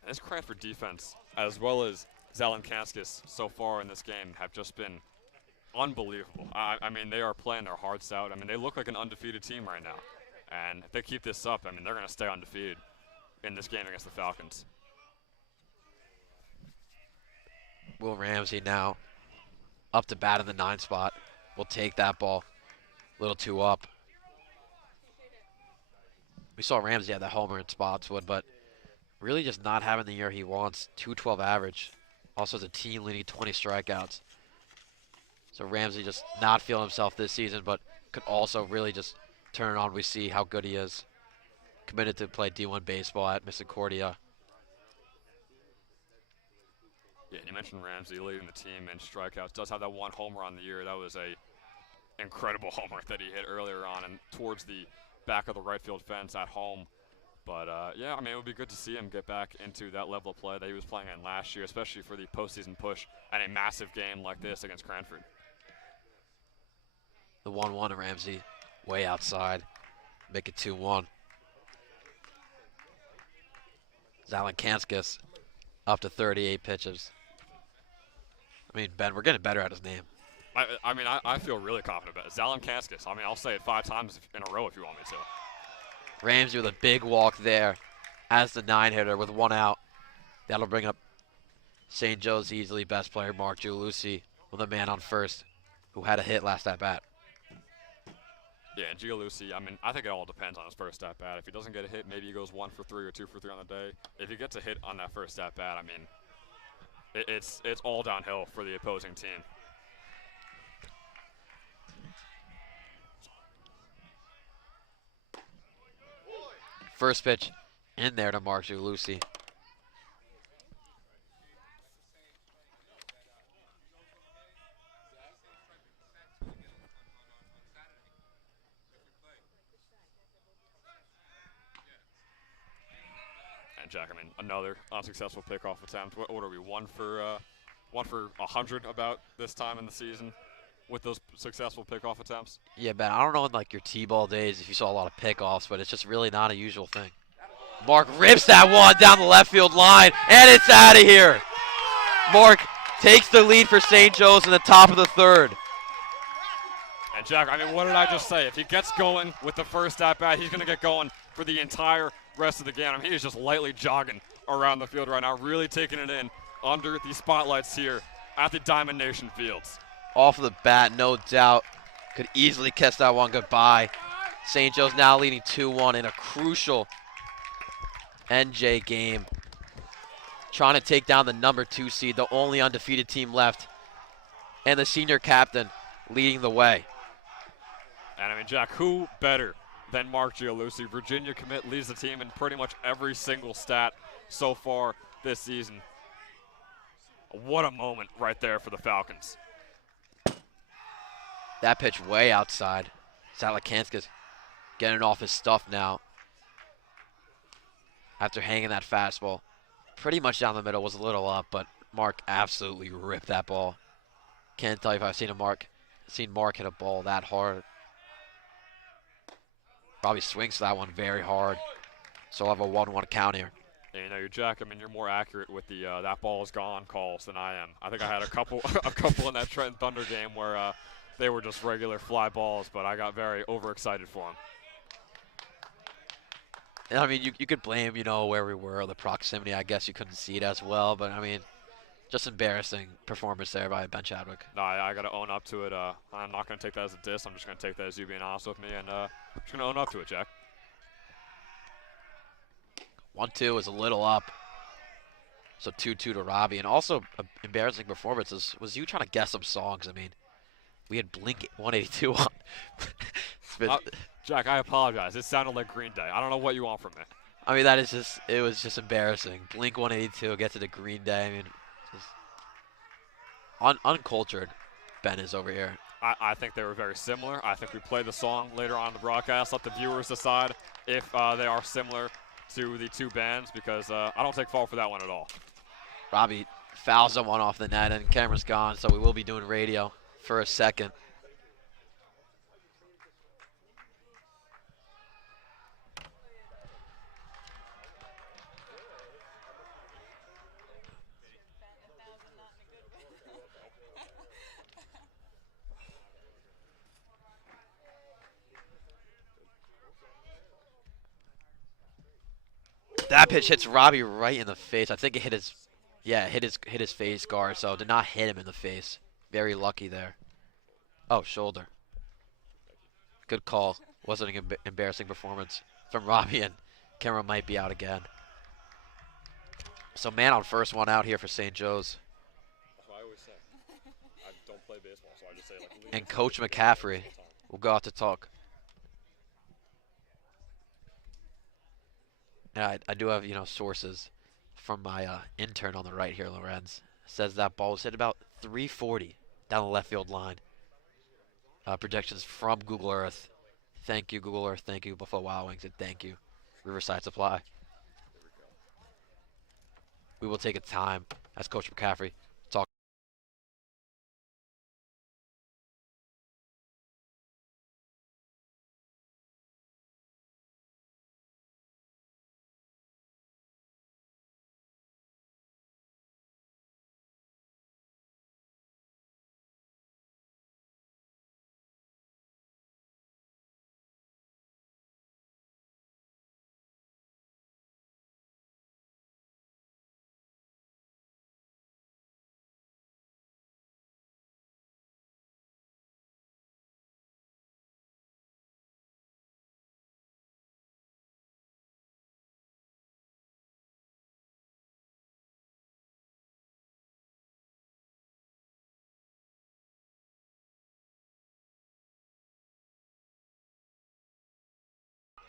This Cranford defense, as well as Zalankanskis so far in this game, have just been unbelievable. I mean, they are playing their hearts out. I mean, they look like an undefeated team right now. And if they keep this up, I mean, they're going to stay undefeated in this game against the Falcons. Will Ramsey now up to bat in the 9 spot. Will take that ball. A little too up. We saw Ramsey had that homer in Spotswood, but really just not having the year he wants. 212 average. Also has a team leading 20 strikeouts. So Ramsey just not feeling himself this season, but could also really just turn it on. We see how good he is. Committed to play D1 baseball at Misericordia. Yeah, you mentioned Ramsey leading the team in strikeouts. Does have that 1 homer on the year. That was a incredible homer that he hit earlier on and towards the back of the right field fence at home. But, yeah, I mean, it would be good to see him get back into that level of play that he was playing in last year, especially for the postseason push and a massive game like this against Cranford. The 1-1 to Ramsey, way outside. Make it 2-1. Zalankanskis up to 38 pitches. I mean, Ben, we're getting better at his name. I mean, I feel really confident about it. Zalankanskis. I mean, I'll say it 5 times in a row if you want me to. Ramsey with a big walk there as the 9-hitter with 1 out. That'll bring up St. Joe's easily best player, Mark Giuliucci, with a man on first who had a hit last at bat. Yeah, and Giuliucci, I mean, I think it all depends on his first at bat. If he doesn't get a hit, maybe he goes 1 for 3 or 2 for 3 on the day. If he gets a hit on that first at bat, I mean, it's all downhill for the opposing team. First pitch in there to Mark Giuliucci. And Jack, I mean, another unsuccessful pickoff attempt. What are we, 1 for 100 about this time in the season with those successful pickoff attempts? Yeah, Ben, I don't know in like your T-ball days if you saw a lot of pickoffs, but it's just really not a usual thing. Mark rips that one down the left field line, and it's out of here. Mark takes the lead for St. Joe's in the top of the 3rd. And Jack, I mean, what did I just say? If he gets going with the first at-bat, he's going to get going for the entire rest of the game. I mean, he is just lightly jogging around the field right now, really taking it in under the spotlights here at the Diamond Nation Fields. Off of the bat, no doubt. Could easily catch that one goodbye. St. Joe's now leading 2-1 in a crucial NJ game. Trying to take down the number 2 seed, the only undefeated team left. And the senior captain leading the way. And I mean, Jack, who better than Mark Giuliucci? Virginia commit, leads the team in pretty much every single stat so far this season. What a moment right there for the Falcons. That pitch way outside. Zalankanskis getting off his stuff now. After hanging that fastball. Pretty much down the middle, was a little up, but Mark absolutely ripped that ball. Can't tell you if I've seen Mark hit a ball that hard. Probably swings that one very hard. So I'll have a 1-1 count here. And, you know, Jack, I mean, you're more accurate with the that ball is gone calls than I am. I think I had a couple in that Trenton Thunder game where they were just regular fly balls, but I got very overexcited for them. And I mean, you could blame, you know, where we were, the proximity. I guess you couldn't see it as well, but I mean, just embarrassing performance there by Ben Chadwick. No, I got to own up to it. I'm not going to take that as a diss. I'm just going to take that as you being honest with me, and just going to own up to it, Jack. 1-2 is a little up. So 2-2 to Robbie, and also embarrassing performances was you trying to guess some songs. I mean, we had Blink 182 on. Jack, I apologize. It sounded like Green Day. I don't know what you want from me. I mean, that is just, it was just embarrassing. Blink 182 gets it to Green Day. I mean, just uncultured Ben is over here. I think they were very similar. I think we play the song later on in the broadcast. Let the viewers decide if they are similar to the two bands, because I don't take fault for that one at all. Robbie fouls someone off the net, and camera's gone, so we will be doing radio for a second. That pitch hits Robbie right in the face. I think it hit his, yeah, hit his face guard. So did not hit him in the face. Very lucky there. Oh, shoulder. Good call. Wasn't an embarrassing performance from Robbie, and camera might be out again. So man on first, one out here for St. Joe's. That's what I always say. I don't play baseball, so I just say like. And Coach McCaffrey will go out to talk. And I do have, sources from my intern on the right here, Lorenz. Says that ball was hit about 340 down the left field line. Projections from Google Earth. Thank you, Google Earth. Thank you, Buffalo Wild Wings. And thank you, Riverside Supply. We will take a time as Coach McCaffrey talk.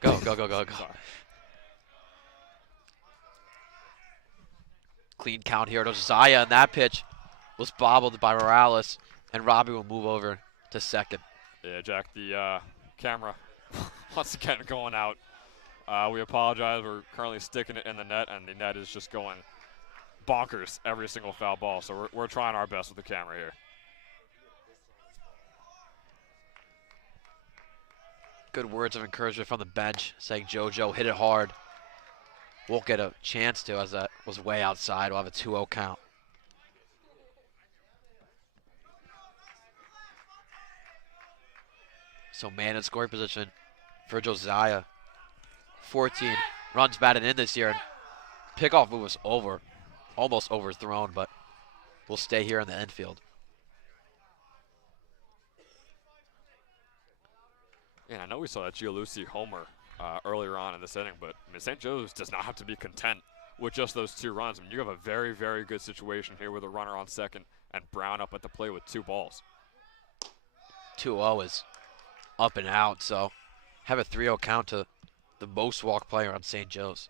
Go, go, go, go, go. Sorry. Clean count here to Zaya, and that pitch was bobbled by Morales, and Robbie will move over to second. Yeah, Jack, the camera once again going out. We apologize. We're currently sticking it in the net, and the net is just going bonkers every single foul ball. So we're trying our best with the camera here. Good words of encouragement from the bench, saying JoJo hit it hard. Won't get a chance to, as that was way outside. We'll have a 2-0 count. So man in scoring position for Josiah. 14 runs batted in this year. And pickoff move was almost overthrown, but we'll stay here in the infield. Yeah, I know we saw that Gianluigi homer earlier on in this inning, but I mean, St. Joe's does not have to be content with just those 2 runs. I mean, you have a very, very good situation here with a runner on second and Brown up at the plate with 2 balls. 2-0 is up and out, so have a 3-0 count to the most walk player on St. Joe's.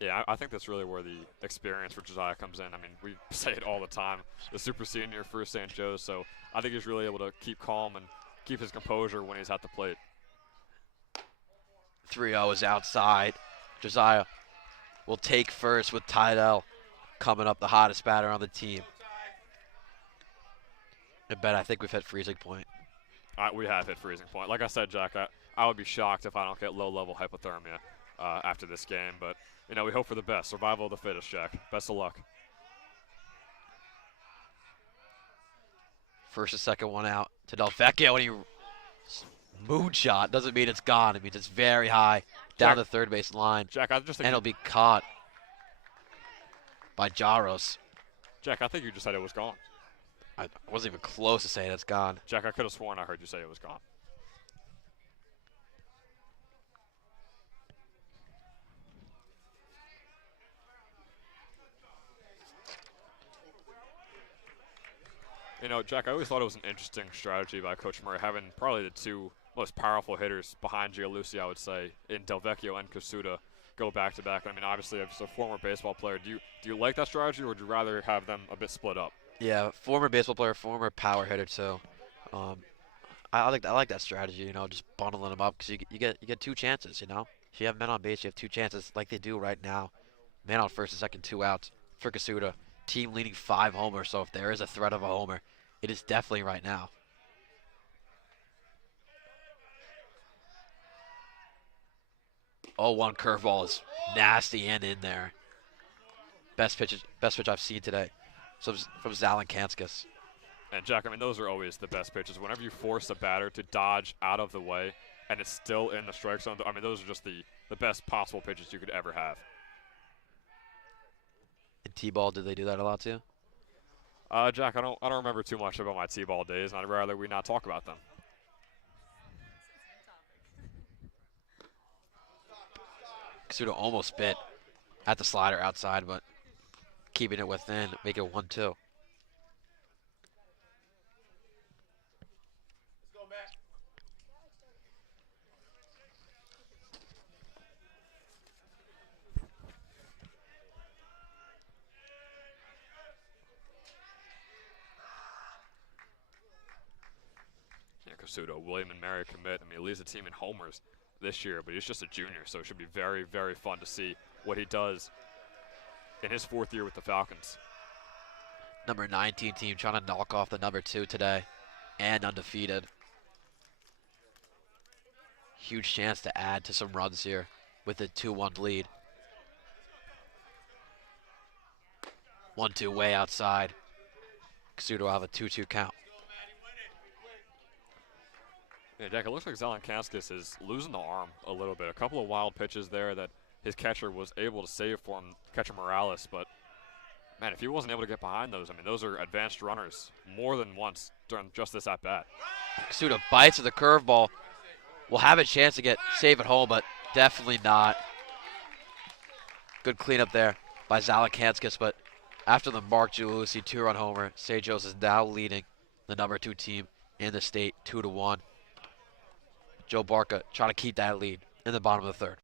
Yeah, I think that's really where the experience for Josiah comes in. I mean, we say it all the time, the super senior for St. Joe's, so I think he's really able to keep calm and keep his composure when he's at the plate. 3-0 is outside. Josiah will take first with Tydell coming up, the hottest batter on the team. And Ben, I think we've hit freezing point. We have hit freezing point. Like I said, Jack, I would be shocked if I don't get low-level hypothermia after this game, but you know, we hope for the best. Survival of the fittest, Jack. Best of luck. First and second, one out to Del Vecchio, and he moonshot. Doesn't mean it's gone. It means it's very high down the third base line. Jack, I just think and it'll be caught by Jaros. Jack, I think you just said it was gone. I wasn't even close to saying it's gone. Jack, I could have sworn I heard you say it was gone. You know, Jack, I always thought it was an interesting strategy by Coach Murray, having probably the two most powerful hitters behind Gianluci, I would say, in Delvecchio and Kasuda, go back to back. I mean, obviously, as a former baseball player, do you like that strategy, or would you rather have them a bit split up? Yeah, former baseball player, former power hitter too. Um, I like that strategy. Just bundling them up because you get two chances. If you have men on base, you have two chances, like they do right now. Man on first and second, 2 outs for Kasuda. Team leading 5 homers. So if there is a threat of a homer, it is definitely right now. 0-1 curveball is nasty and in there. Best pitch I've seen today. So from Zalenkanskis. And Jack, I mean, those are always the best pitches. Whenever you force a batter to dodge out of the way and it's still in the strike zone, I mean, those are just the best possible pitches you could ever have. In T-ball, did they do that a lot too? Jack, I don't remember too much about my T-ball days, and I'd rather we not talk about them. Kasuda almost bit at the slider outside, but keeping it within, make it 1-2. Yeah, Kasuda, William and Mary commit. I mean, he leads the team in homers this year, but he's just a junior, so it should be very, very fun to see what he does in his 4th year with the Falcons. Number 19 team trying to knock off the number 2 today, and undefeated. Huge chance to add to some runs here with a 2-1 lead. 1-2 way outside. Kasuda will have a 2-2 count. Yeah, Jack, it looks like Zelenkanskis is losing the arm a little bit. A couple of wild pitches there that his catcher was able to save for him, catcher Morales, but man, if he wasn't able to get behind those, I mean, those are advanced runners more than once during just this at-bat. Kasuda bites at the curveball. Will have a chance to get save at home, but definitely not. Good cleanup there by Zalenkanskis, but after the Mark Gianluci 2-run homer, St. Joe's is now leading the number 2 team in the state 2-1. Joe Barca trying to keep that lead in the bottom of the 3rd.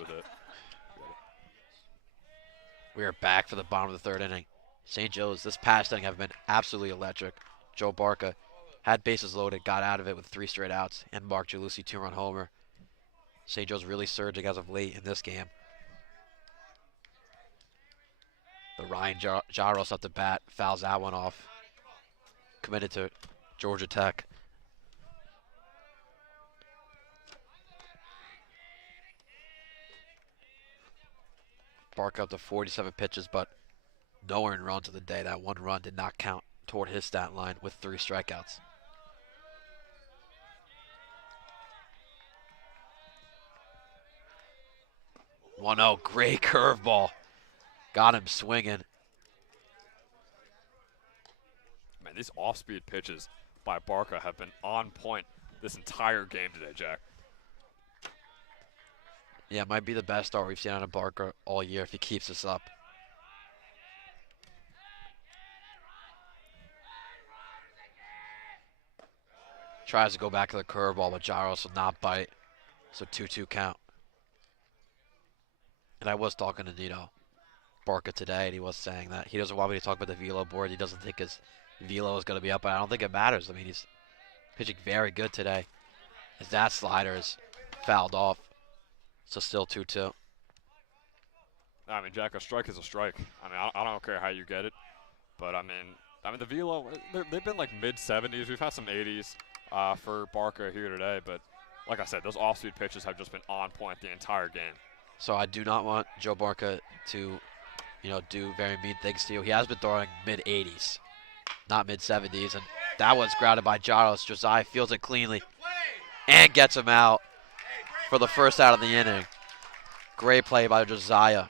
With it. We are back for the bottom of the 3rd inning. St. Joe's this past inning have been absolutely electric. Joe Barca had bases loaded, got out of it with 3 straight outs, and Mark Gianluci 2-run homer. St. Joe's really surging as of late in this game. But Ryan Jaros up the bat, fouls that one off. Committed to Georgia Tech. Barca up to 47 pitches, but no earned runs of the day. That one run did not count toward his stat line with 3 strikeouts. 1-0, great curveball. Got him swinging. Man, these off-speed pitches by Barca have been on point this entire game today, Jack. Yeah, it might be the best start we've seen out of Barker all year if he keeps this up. Tries to go back to the curveball, but Gyros will not bite. So 2-2 count. And I was talking to, Barca today, and he was saying that he doesn't want me to talk about the velo board. He doesn't think his velo is going to be up, but I don't think it matters. I mean, he's pitching very good today. As that slider is fouled off. So still 2-2. I mean, Jack, a strike is a strike. I mean, I don't care how you get it, but I mean the velo, they've been like mid-70s. We've had some 80s for Barca here today, but like I said, those off-speed pitches have just been on point the entire game. So I do not want Joe Barca to, do very mean things to you. He has been throwing mid-80s, not mid-70s, and that one's grounded by Jaros. Josiah fields it cleanly and gets him out for the first out of the inning. Great play by Josiah.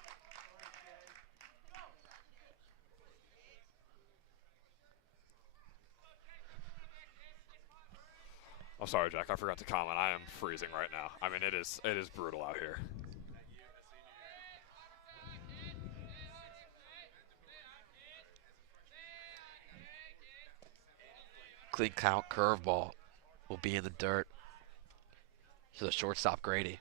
I'm sorry, Jack. I forgot to comment. I am freezing right now. I mean, it is brutal out here. Clean count curveball will be in the dirt to the shortstop, Grady.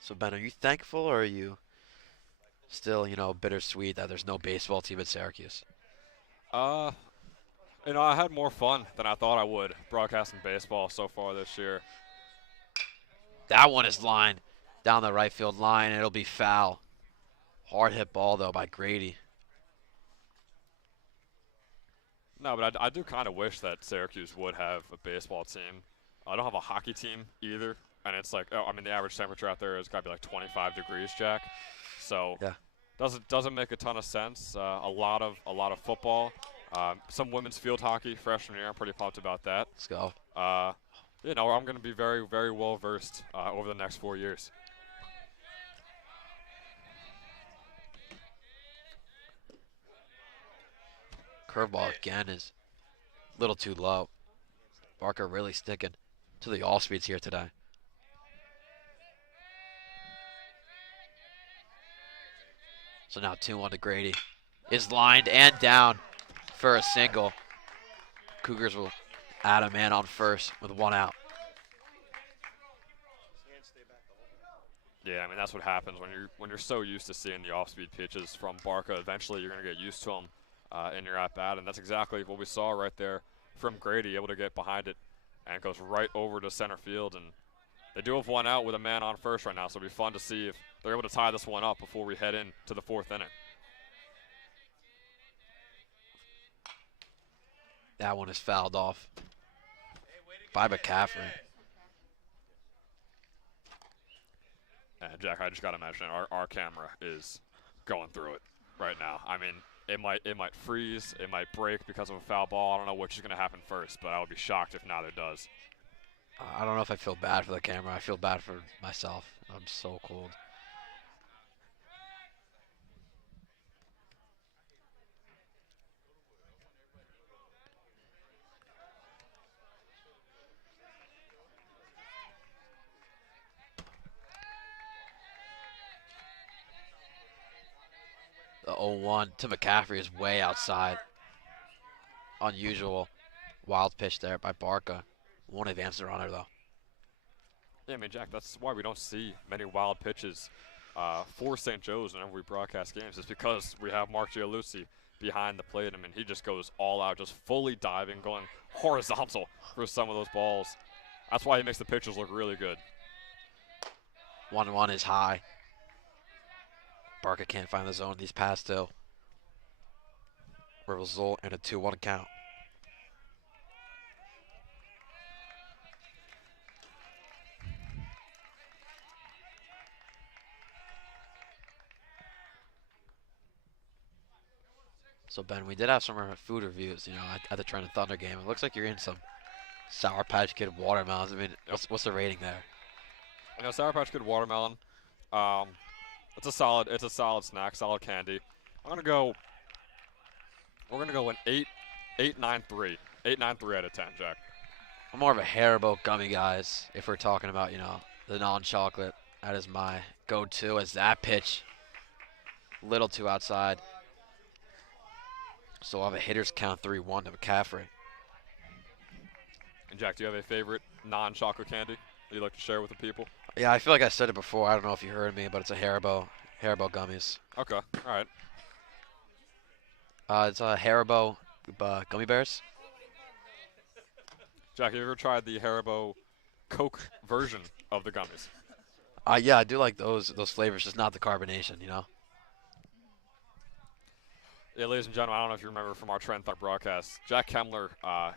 So, Ben, are you thankful or are you still, bittersweet that there's no baseball team at Syracuse? I had more fun than I thought I would broadcasting baseball so far this year. That one is lined down the right field line, and it'll be foul. Hard hit ball, though, by Grady. No, but I do kind of wish that Syracuse would have a baseball team. I don't have a hockey team either, and it's like, the average temperature out there is got to be like 25 degrees, Jack. So Yeah. doesn't make a ton of sense. A lot of football, some women's field hockey freshman year. I'm pretty pumped about that. Let's go. I'm going to be very, very well versed over the next 4 years. Curveball again is a little too low. Barker really sticking to the all speeds here today. So now 2-1 to Grady. Is lined and down for a single. Cougars will add a man on first with 1 out. Yeah, I mean that's what happens when you're so used to seeing the off-speed pitches from Barca. Eventually, you're going to get used to them in your at bat, and that's exactly what we saw right there from Grady, able to get behind it, and it goes right over to center field. And they do have 1 out with a man on first right now, so it'll be fun to see if they're able to tie this one up before we head into the 4th inning. That one is fouled off by McCaffrey. And Jack, I just got to mention our camera is going through it right now. I mean, it might freeze, it might break because of a foul ball. I don't know which is going to happen first, but I would be shocked if neither does. I don't know if I feel bad for the camera. I feel bad for myself. I'm so cold. The 0-1 to McCaffrey is way outside. Unusual wild pitch there by Barca. Won't advance the runner, though. Yeah, I mean, Jack, that's why we don't see many wild pitches for St. Joe's whenever we broadcast games. It's because we have Mark Gialuzzi behind the plate. I mean, he just goes all out, just fully diving, going horizontal for some of those balls. That's why he makes the pitchers look really good. 1-1 is high. Barca can't find the zone these past two. Result in a 2-1 count. So Ben, we did have some food reviews, at the Trent and Thunder game. It looks like you're in some Sour Patch Kid watermelons. I mean, Yep. what's the rating there? You know, Sour Patch Kid watermelon. Um, it's a solid snack, solid candy. I'm gonna go. We're gonna go an 8.93, 8.93 out of 10, Jack. I'm more of a Haribo gummy guys. If we're talking about, the non-chocolate, that is my go-to. As that pitch, little too outside. So I'll have a hitter's count 3-1 to McCaffrey. And Jack, do you have a favorite non-chocolate candy that you'd like to share with the people? Yeah, I feel like I said it before. I don't know if you heard me, but it's a Haribo gummies. Okay, all right. It's a Haribo gummy bears. Jack, have you ever tried the Haribo Coke version of the gummies? Yeah, I do like those flavors, just not the carbonation. Yeah, ladies and gentlemen, I don't know if you remember from our Trend Thought broadcast, Jack Kemmler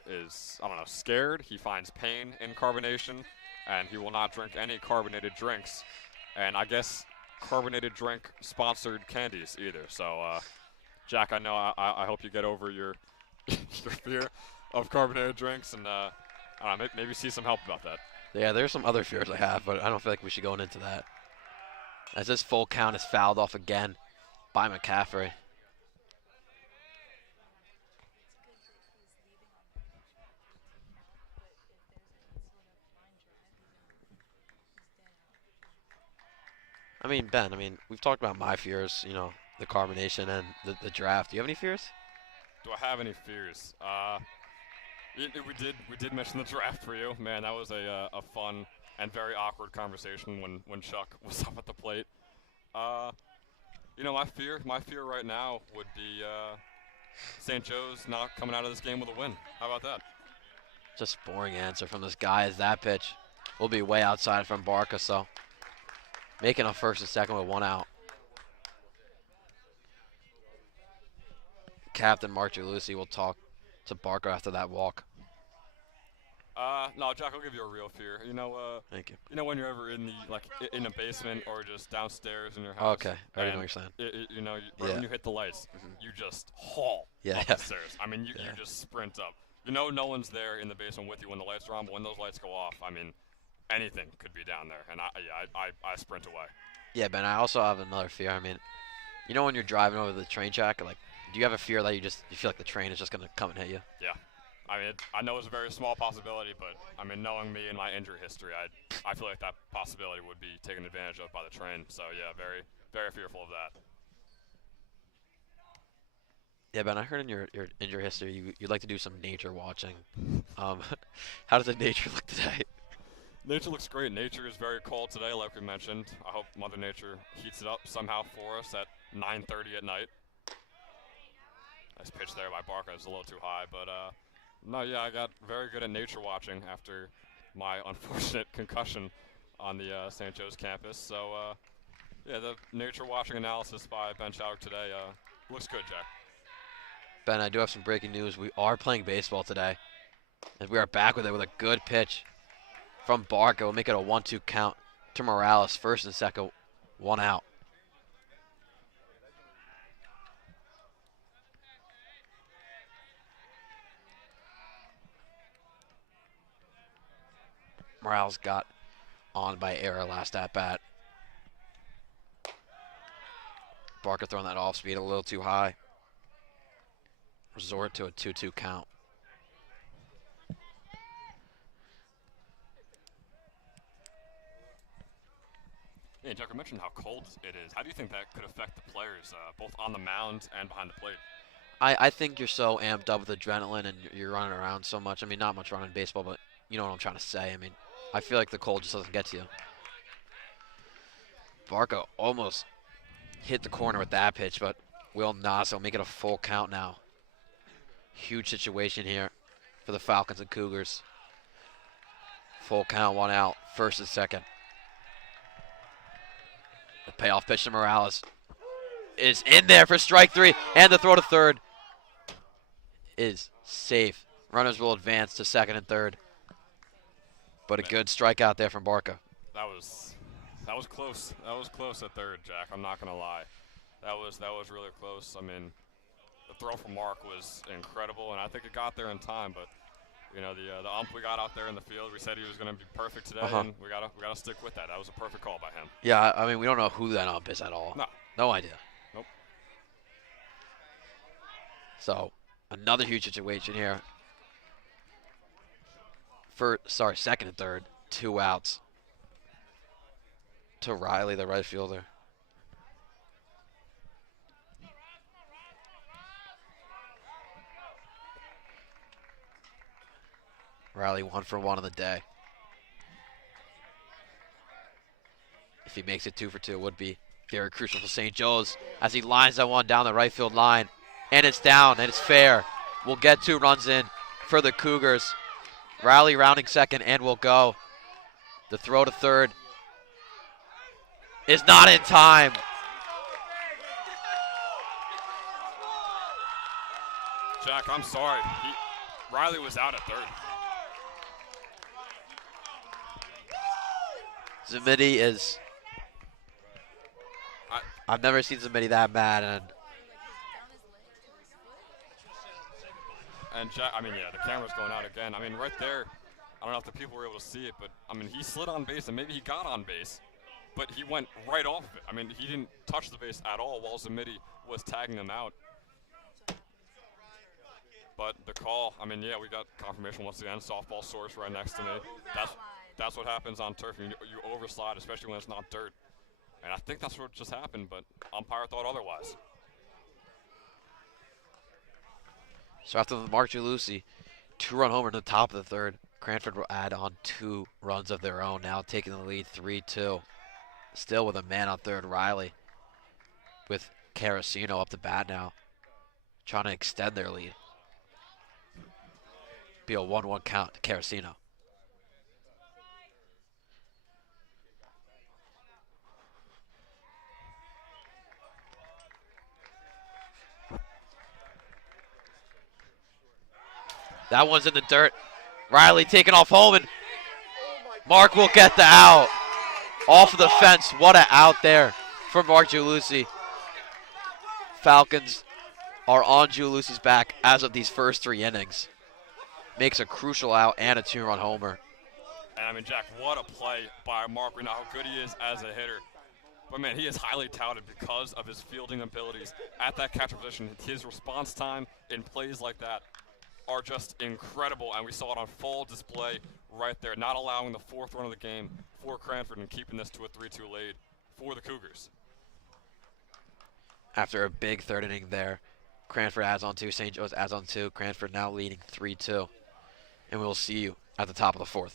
is, I don't know, scared. He finds pain in carbonation, and he will not drink any carbonated drinks. And I guess carbonated drink sponsored candies either. So, Jack, I know I hope you get over your your fear of carbonated drinks, and I don't know, maybe see some help about that. Yeah, there's some other fears I have, but I don't feel like we should go into that. As this full count is fouled off again by McCaffrey. I mean, Ben, we've talked about my fears, the carbonation and the draft. Do you have any fears? Do I have any fears? We did mention the draft for you, man. That was a fun and very awkward conversation when Chuck was up at the plate. My fear right now would be St. Joe's not coming out of this game with a win. How about that? Just boring answer from this guy as that pitch will be way outside from Barca, so making a first and second with 1 out. Captain Mark Giulici will talk to Barca after that walk. No, Jack, I'll give you a real fear. Thank you. You know when you're ever in in a basement or just downstairs in your house. Okay, I already know what you're saying. Right when you hit the lights, you just haul up the stairs. I mean, you just sprint up. No one's there in the basement with you when the lights are on, but when those lights go off, I mean, anything could be down there, and I sprint away. Yeah, Ben, I also have another fear. When you're driving over the train track, do you have a fear that you feel like the train is just gonna come and hit you? Yeah. I know it's a very small possibility, but knowing me and my injury history, I feel like that possibility would be taken advantage of by the train. So yeah, very, very fearful of that. Yeah, Ben, I heard in your injury history you'd like to do some nature watching. How does the nature look today? Nature looks great. Nature is very cold today, like we mentioned. I hope Mother Nature heats it up somehow for us at 9:30 at night. Nice pitch there by Barca. It's a little too high, but no, yeah, I got very good at nature watching after my unfortunate concussion on the St. Joe's campus. So, yeah, the nature watching analysis by Ben Chowder today looks good, Jack. Ben, I do have some breaking news. We are playing baseball today, and we are back with it with a good pitch from Barca. We'll make it a 1-2 count to Morales, first and second, 1 out. Morales got on by error last at bat. Barca throwing that off speed a little too high. Resort to a 2-2 count. Yeah, Jack, I mentioned how cold it is. How do you think that could affect the players, both on the mound and behind the plate? I think you're so amped up with adrenaline and you're running around so much. Not much running in baseball, but you know what I'm trying to say. I feel like the cold just doesn't get to you. Barca almost hit the corner with that pitch, but will not, so make it a full count now. Huge situation here for the Falcons and Cougars. Full count, 1 out, first and second. The payoff pitch to Morales is in there for strike 3, and the throw to third is safe. Runners will advance to second and third. But a good strikeout there from Barca. That was close. That was close at third, Jack. I'm not gonna lie. That was really close. the throw from Mark was incredible, and I think it got there in time. But you know, the ump we got out there in the field, we said he was going to be perfect today, and we gotta stick with that. That was a perfect call by him. Yeah, I mean, we don't know who that ump is at all. No. No idea. Nope. So, another huge situation here. Second and third, 2 outs to Riley, the right fielder. Riley 1 for 1 on the day. If he makes it 2 for 2, it would be very crucial for St. Joe's as he lines that one down the right field line. And it's down, and it's fair. We'll get 2 runs in for the Cougars. Riley rounding second and will go. The throw to third is not in time. Jack, I'm sorry. Riley was out at third. Zamidi is... I've never seen Zamidi that mad, and Jack, I mean, yeah, the camera's going out again. I mean, right there, I don't know if the people were able to see it, but I mean, he slid on base and maybe he got on base, but he went right off of it. I mean, he didn't touch the base at all while Zamidi was tagging him out. But the call, I mean, yeah, we got confirmation once again. Softball source right next to me. That's what happens on turf. You overslide, especially when it's not dirt. And I think that's what just happened, but umpire thought otherwise. So after the Mark Giulici 2-run homer in the top of the third, Cranford will add on 2 runs of their own, now taking the lead 3-2. Still with a man on third, Riley, with Carasino up to bat now, trying to extend their lead. Be a 1-1 count to Carasino. That one's in the dirt. Riley taking off home, and Mark will get the out. Off of the fence. What a out there for Mark Giulici. Falcons are on Giulici's back as of these first 3 innings. Makes a crucial out and a 2-run homer. And I mean, Jack, what a play by Mark. We know how good he is as a hitter. But man, he is highly touted because of his fielding abilities at that catcher position. His response time in plays like that are just incredible, and we saw it on full display right there, not allowing the 4th run of the game for Cranford and keeping this to a 3-2 lead for the Cougars. After a big third inning there, Cranford adds on 2, St. Joe's adds on 2, Cranford now leading 3-2. And we'll see you at the top of the 4th.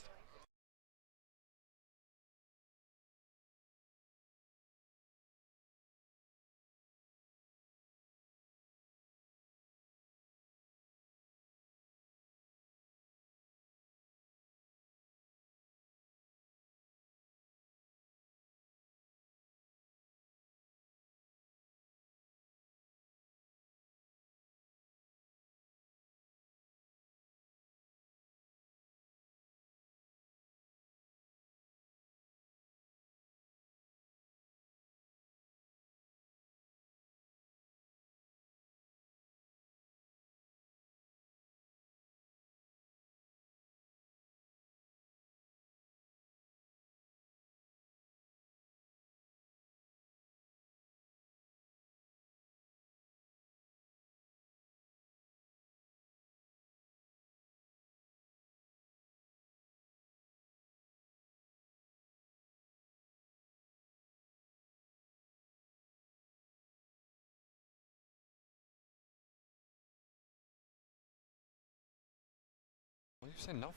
What do you say no?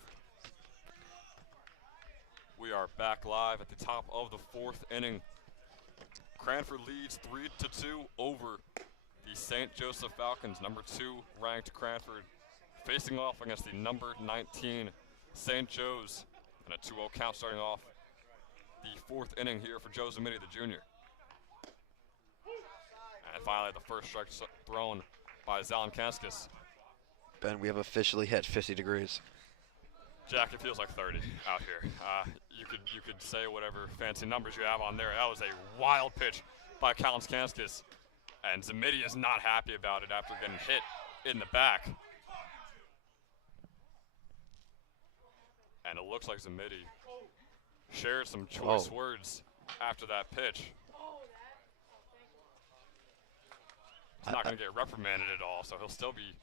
We are back live at the top of the 4th inning. Cranford leads 3-2 over the St. Joseph Falcons, number 2 ranked Cranford, facing off against the number 19 St. Joe's, and a 2-0 count starting off the 4th inning here for Joe Zamidi, the junior. And finally, the first strike thrown by Zelenkaskis. Ben, we have officially hit 50 degrees. Jack, it feels like 30 out here. You could say whatever fancy numbers you have on there. That was a wild pitch by Zelenkaskis. And Zamidi is not happy about it after getting hit in the back. And it looks like Zamidi shared some choice words after that pitch. He's not going to get reprimanded at all, so he'll still be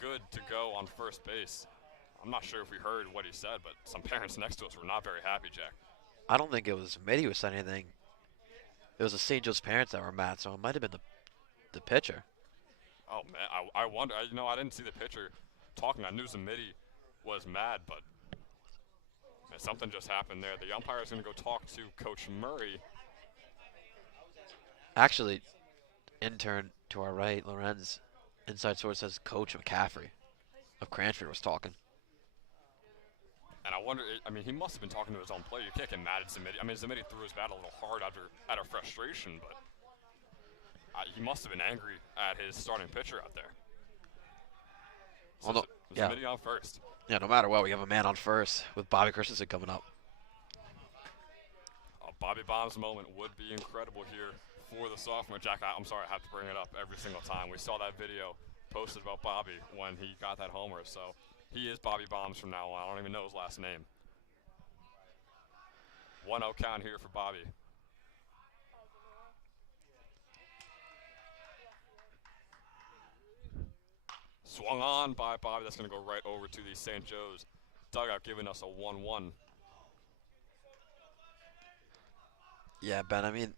good to go on first base. I'm not sure if we heard what he said, but some parents next to us were not very happy, Jack. I don't think it was Mitty who said anything. It was the St. Joe's parents that were mad, so it might have been the pitcher. Oh, man, I wonder. I didn't see the pitcher talking. I knew Zamidi was mad, but man, something just happened there. The umpire is going to go talk to Coach Murray. Actually, intern to our right, Lorenz, inside source says Coach McCaffrey of Cranford was talking. And I wonder, I mean, he must have been talking to his own player. You can't get mad at Zamidi. I mean, Zamidi threw his bat a little hard out of frustration, but he must have been angry at his starting pitcher out there. So Well, no, yeah. Zamidi on first. Yeah, no matter what, we have a man on first with Bobby Christensen coming up. A Bobby Bonds moment would be incredible here for the sophomore. Jack, I'm sorry, I have to bring it up every single time. We saw that video posted about Bobby when he got that homer, so he is Bobby Bonds from now on. I don't even know his last name. 1-0 count here for Bobby. Swung on by Bobby. That's going to go right over to the St. Joe's dugout, giving us a 1-1. Yeah, Ben, I mean,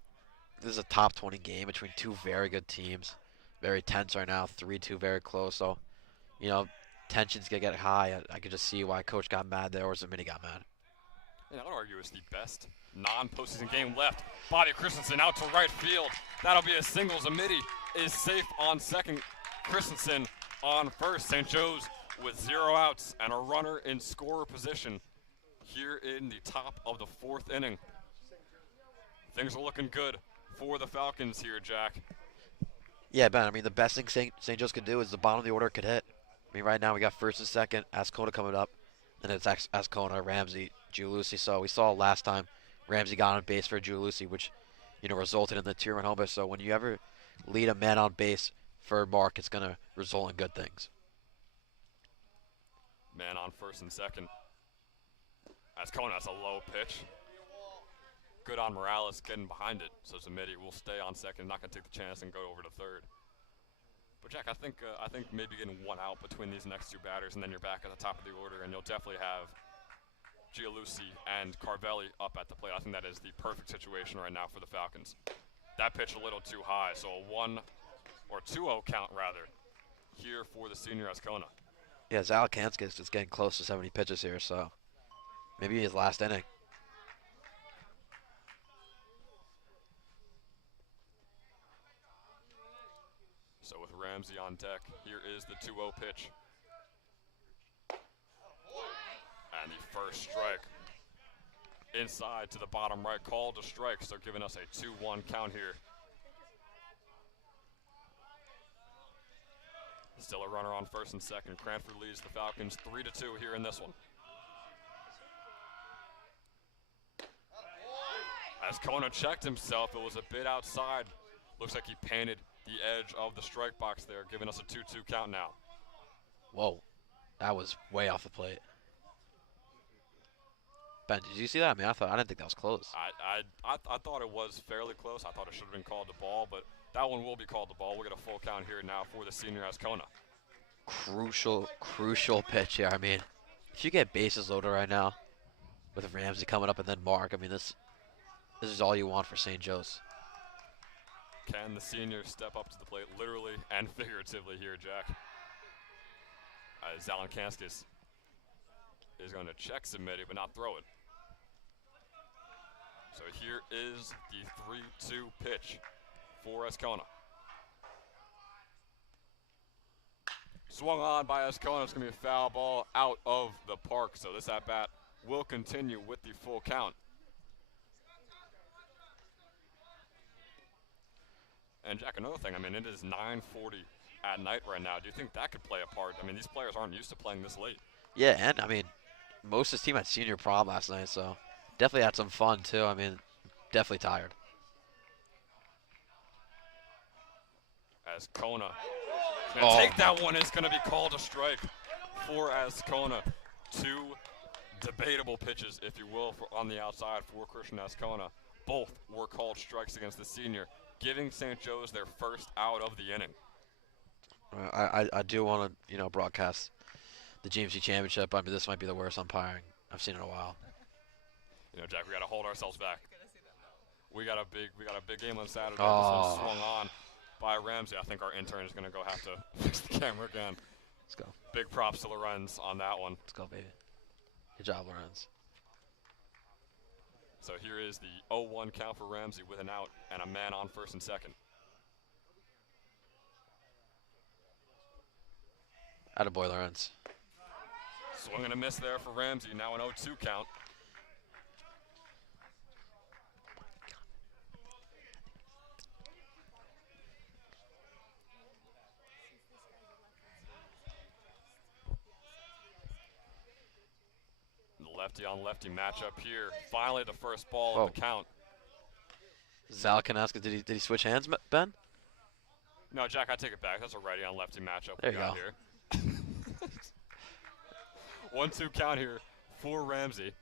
this is a top 20 game between two very good teams. Very tense right now, 3-2 very close. So, you know, tension's going to get high. I could just see why Coach got mad there or Zamini got mad. Yeah, I would argue it's the best non-postseason game left. Bobby Christensen out to right field. That'll be a single. Zamidi is safe on second. Christensen on first. St. Joe's with 0 outs and a runner in scorer position here in the top of the 4th inning. Things are looking good for the Falcons here, Jack. Yeah, Ben, I mean, the best thing St. Joe's could do is the bottom of the order could hit. I mean, right now we got first and second, Ascona coming up, and it's Ascona, Ramsey, Giuliusi. So we saw last time Ramsey got on base for Giuliusi, which, you know, resulted in the 2-run homer. So when you ever lead a man on base for Mark, it's going to result in good things. Man on first and second. Ascona has a low pitch. Good on Morales getting behind it. So Zamidi will stay on second, not going to take the chance and go over to third. But Jack, I think maybe getting 1 out between these next 2 batters, and then you're back at the top of the order, and you'll definitely have Giuliusi and Carvelli up at the plate. I think that is the perfect situation right now for the Falcons. That pitch a little too high, so a 1 or 2-0 count rather here for the senior Ascona. Yeah, Zalakanskis is getting close to 70 pitches here, so maybe his last inning. So with Ramsey on deck, here is the 2-0 pitch. And the first strike. Inside to the bottom right, called a strike, so giving us a 2-1 count here. Still a runner on first and second. Cranford leads the Falcons 3-2 here in this one. As Kona checked himself, it was a bit outside. Looks like he painted the edge of the strike box there, giving us a 2-2 count now. Whoa, that was way off the plate. Ben, did you see that? I mean, I didn't think that was close. I thought it was fairly close. I thought it should have been called the ball, but that one will be called the ball. We'll get a full count here now for the senior Ascona. Crucial pitch here. I mean, if you get bases loaded right now with Ramsey coming up and then Mark, I mean, this is all you want for St. Joe's. Can the senior step up to the plate literally and figuratively here, Jack? Zalankanskis is going to check Zamidi but not throw it. So here is the 3-2 pitch for Ascona. Swung on by Ascona. It's going to be a foul ball out of the park. So this at-bat will continue with the full count. And Jack, another thing, I mean, it is 9:40 at night right now. Do you think that could play a part? I mean, these players aren't used to playing this late. Yeah, and I mean, most of his team had senior prom last night, so definitely had some fun too. I mean, definitely tired. As Kona gonna take that one. It's gonna be called a strike for Ascona. Two debatable pitches, if you will, on the outside for Christian Ascona. Both were called strikes against the senior, giving St. Joe's their first out of the inning. I do want to broadcast the GMC Championship. I mean, this might be the worst umpiring I've seen in a while. Jack, we got to hold ourselves back. We got a big game on Saturday. Oh. This one swung on by Ramsey. I think our intern is going to go have to fix the camera again. Let's go. Big props to Lorenz on that one. Let's go, baby. Good job, Lorenz. So here is the 0-1 count for Ramsey with an out and a man on first and second. Attaboy, Lorenz. Swing and a miss there for Ramsey. Now an 0-2 count. Lefty on lefty matchup here. Finally, the first ball of the count. Zal can ask, did he switch hands, Ben? No, Jack, I take it back. That's a righty on lefty matchup There we you got go. here. 1-2 count here for Ramsey.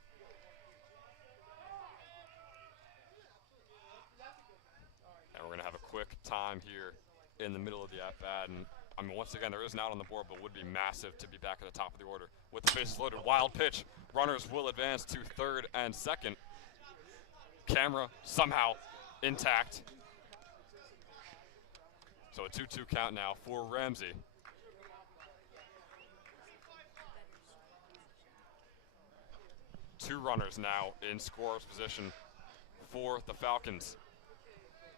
And we're going to have a quick time here in the middle of the at-bat. And I mean, once again, there is an out on the board, but would be massive to be back at the top of the order. With the bases loaded, wild pitch. Runners will advance to third and second. Camera somehow intact. So a 2-2 count now for Ramsey. Two runners now in scorer's position for the Falcons.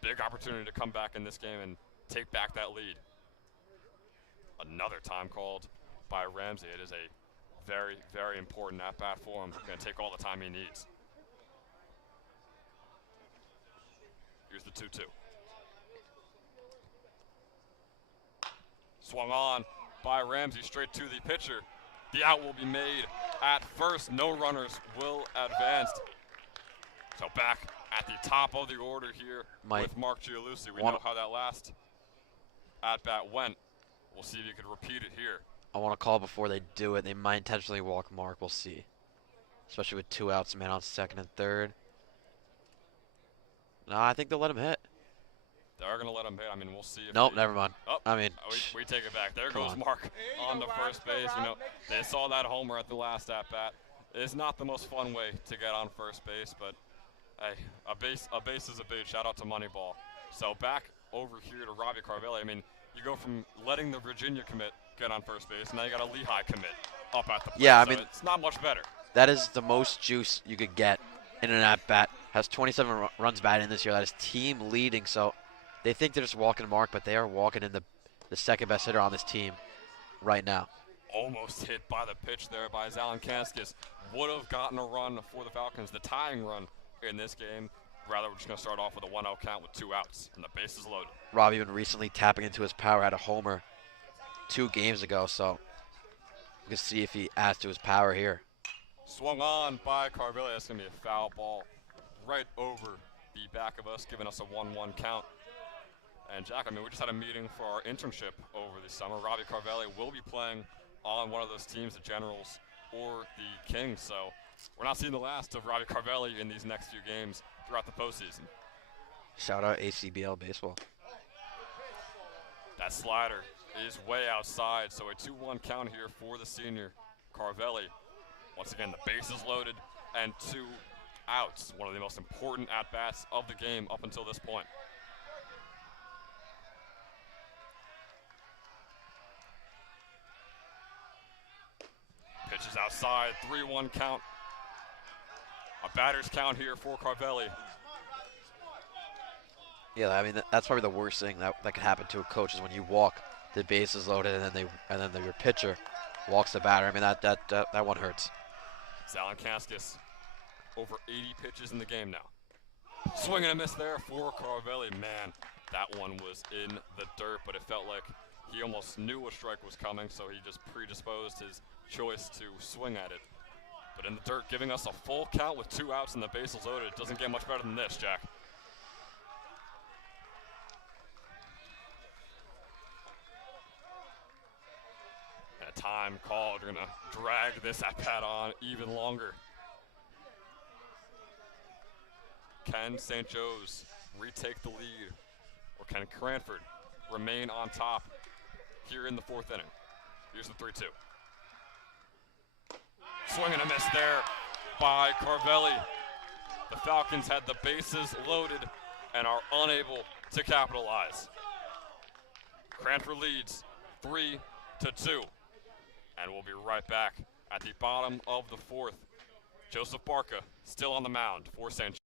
Big opportunity to come back in this game and take back that lead. Another time called by Ramsey. It is a very, very important at-bat for him. Going to take all the time he needs. Here's the 2-2. Swung on by Ramsey straight to the pitcher. The out will be made at first. No runners will advance. So back at the top of the order here with Mark Gialusi. We know how that last at-bat went. We'll see if you could repeat it here. I want to call before they do it. They might intentionally walk Mark. We'll see. Especially with two outs, man on second and third. No, I think they'll let him hit. They are going to let him hit. I mean, we'll see. If Nope, never mind. Oh, I mean, we take it back. There come goes on. Mark on the first base. They saw that homer at the last at-bat. It's not the most fun way to get on first base, but hey, a base is a base. Shout out to Moneyball. So back over here to Robbie Carvelli. I mean, you go from letting the Virginia commit get on first base, now you got a Lehigh commit up at the plate. Yeah, I so mean, it's not much better. that is the most juice you could get in an at-bat. Has 27 runs batted in this year. That is team leading. So they think they're just walking Mark, but they are walking in the second best hitter on this team right now. Almost hit by the pitch there by Zalin Kanskis. Would have gotten a run for the Falcons, the tying run in this game. Rather, we're just going to start off with a 1-0 count with 2 outs, and the bases loaded. Robbie been recently tapping into his power. Had a homer 2 games ago, so we can see if he adds to his power here. Swung on by Carvelli. That's going to be a foul ball right over the back of us, giving us a 1-1 count. And Jack, I mean, we just had a meeting for our internship over the summer. Robbie Carvelli will be playing on one of those teams, the Generals or the Kings. So we're not seeing the last of Robbie Carvelli in these next few games throughout the postseason. Shout out ACBL baseball. That slider is way outside, so a 2-1 count here for the senior Carvelli. Once again, the bases loaded and 2 outs. One of the most important at-bats of the game up until this point. Pitches outside, 3-1 count. A batter's count here for Carvelli. Yeah, I mean that's probably the worst thing that could happen to a coach is when you walk, the bases loaded, and then your pitcher walks the batter. I mean that one hurts. Zalin Kanskis, over 80 pitches in the game now. Swing and a miss there for Carvelli. Man, that one was in the dirt, but it felt like he almost knew a strike was coming, so he just predisposed his choice to swing at it. But in the dirt, giving us a full count with 2 outs and the bases loaded. It doesn't get much better than this, Jack. time called. You're going to drag this at-bat on even longer. Can St. Joe's retake the lead, or can Cranford remain on top here in the 4th inning? Here's the 3-2. Swing and a miss there by Carvelli. The Falcons had the bases loaded and are unable to capitalize. Cranford leads 3-2. And we'll be right back at the bottom of the 4th. Joseph Barca still on the mound for St. Joe.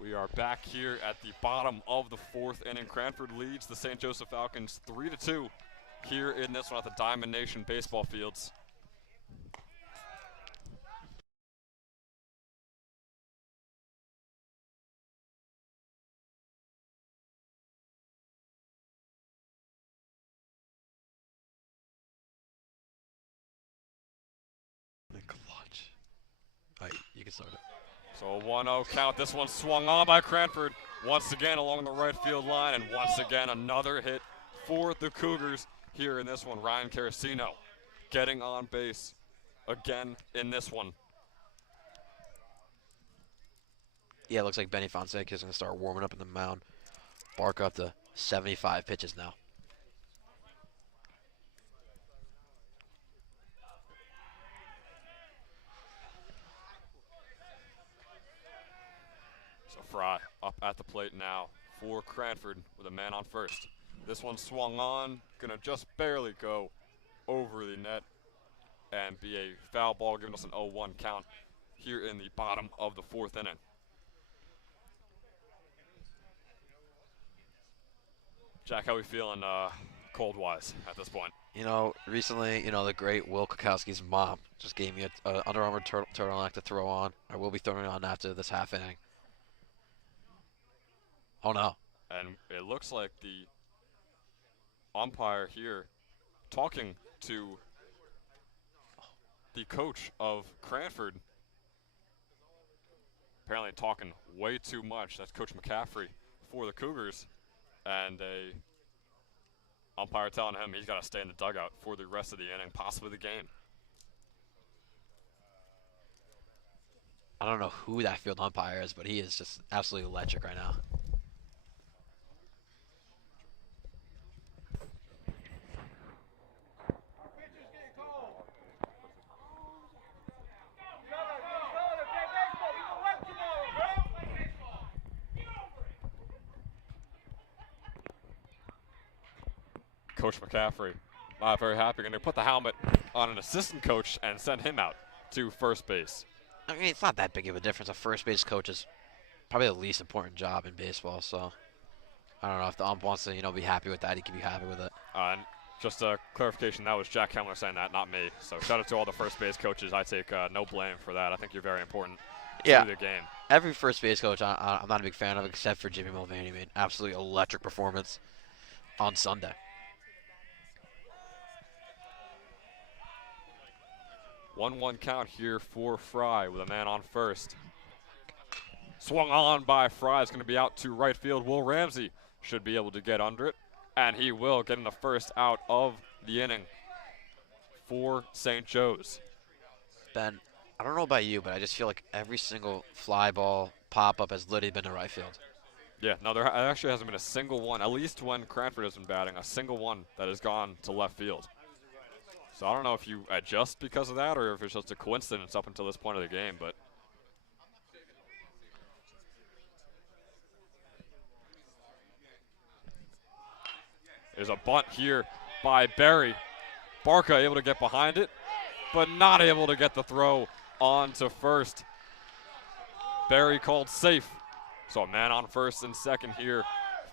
We are back here at the bottom of the 4th inning. Cranford leads the St. Joseph Falcons 3-2 here in this one at the Diamond Nation baseball fields. Clutch. All right, you can start it. So a 1-0 count. This one swung on by Cranford once again along the right field line, and once again another hit for the Cougars here in this one. Ryan Carasino getting on base again in this one. Yeah, it looks like Benny Fonseca is going to start warming up in the mound. Barca up to 75 pitches now. So Fry up at the plate now for Cranford with a man on first. This one swung on, gonna just barely go over the net and be a foul ball, giving us an 0-1 count here in the bottom of the 4th inning. Jack, how we feeling cold-wise at this point? You know, recently, the great Will Kukowski's mom just gave me a Under Armour turtleneck to throw on. I will be throwing it on after this half inning. Oh, no. And it looks like the umpire here talking to the coach of Cranford, apparently talking way too much. That's Coach McCaffrey for the Cougars, and a umpire telling him he's got to stay in the dugout for the rest of the inning, possibly the game. I don't know who that field umpire is, but he is just absolutely electric right now. Coach McCaffrey, not very happy. Going to put the helmet on an assistant coach and send him out to first base. I mean, it's not that big of a difference. A first base coach is probably the least important job in baseball. So I don't know if the ump wants to, be happy with that. He can be happy with it. And just a clarification, that was Jack Kemmler saying that, not me. So shout out to all the first base coaches. I take no blame for that. I think you're very important to the game. Every first base coach I'm not a big fan of, except for Jimmy Mulvaney. Made absolutely electric performance on Sunday. One count here for Fry with a man on first. Swung on by Fry. Is going to be out to right field. Will Ramsey should be able to get under it. And he will, getting the first out of the inning for St. Joe's. Ben, I don't know about you, but I just feel like every single fly ball pop-up has literally been to right field. Yeah, no, there actually hasn't been a single one, at least when Cranford has been batting, a single one that has gone to left field. So I don't know if you adjust because of that or if it's just a coincidence up until this point of the game, but there's a bunt here by Barry. Barca able to get behind it, but not able to get the throw on to first. Barry called safe. So a man on first and second here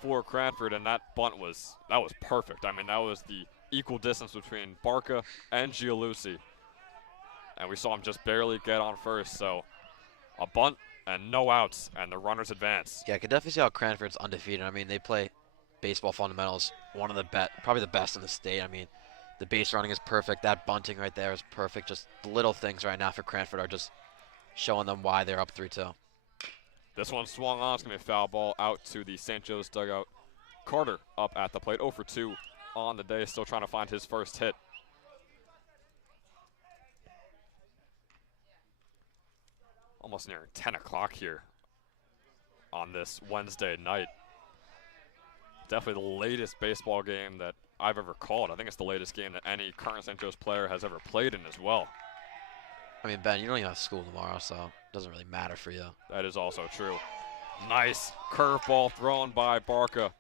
for Cranford, and that bunt was perfect. I mean, that was the equal distance between Barca and Gialusi. And we saw him just barely get on first. So a bunt and no outs, and the runners advance. Yeah, I could definitely see how Cranford's undefeated. I mean, they play baseball fundamentals, one of the probably the best in the state. I mean, the base running is perfect. That bunting right there is perfect. Just the little things right now for Cranford are just showing them why they're up 3-2. This one swung on. It's going to be a foul ball out to the St. Joe's dugout. Carter up at the plate, 0 for 2 on the day, still trying to find his first hit. Almost near 10 o'clock here on this Wednesday night. Definitely the latest baseball game that I've ever called. I think it's the latest game that any current St. Joe's player has ever played in as well. I mean, Ben, you don't even have school tomorrow, so it doesn't really matter for you. That is also true. Nice curveball thrown by Barca,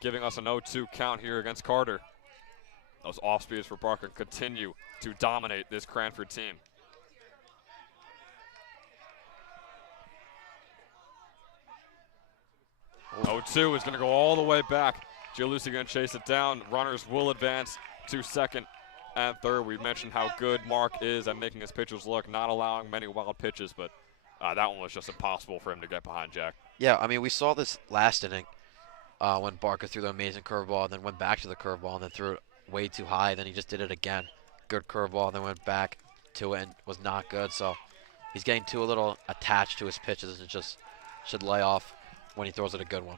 giving us an 0-2 count here against Carter. Those off speeds for Barca continue to dominate this Cranford team. Oh, 0-2 is going to go all the way back. Gialusi going to chase it down. Runners will advance to second and third. We mentioned how good Mark is at making his pitchers look, not allowing many wild pitches, but that one was just impossible for him to get behind, Jack. Yeah, I mean, we saw this last inning when Barca threw the amazing curveball and then went back to the curveball and then threw it way too high. Then he just did it again. Good curveball, then went back to it and was not good. So he's getting too a little attached to his pitches and just should lay off when he throws it a good one.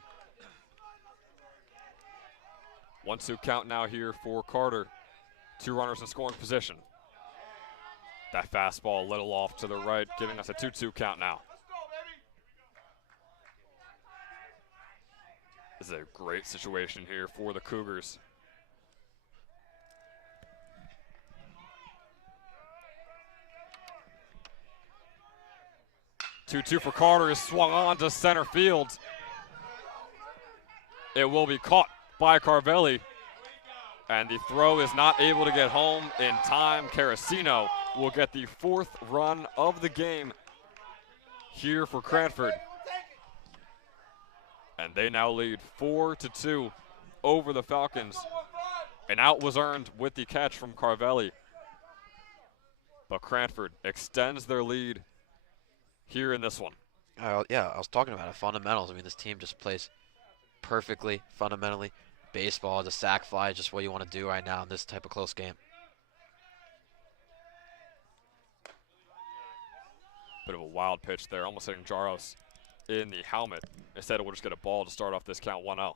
1-2 count now here for Carter. 2 runners in scoring position. That fastball a little off to the right, giving us a 2-2 count now. This is a great situation here for the Cougars. Two for Carter is swung on to center field. It will be caught by Carvelli. And the throw is not able to get home in time. Carasino will get the 4th run of the game here for Cranford. And they now lead 4-2 over the Falcons. An out was earned with the catch from Carvelli. But Cranford extends their lead here in this one. Yeah, I was talking about it. Fundamentals. I mean, this team just plays perfectly, fundamentally. Baseball, the sac fly, just what you want to do right now in this type of close game. Bit of a wild pitch there, almost hitting Jaros in the helmet. Instead, we'll just get a ball to start off this count 1-0.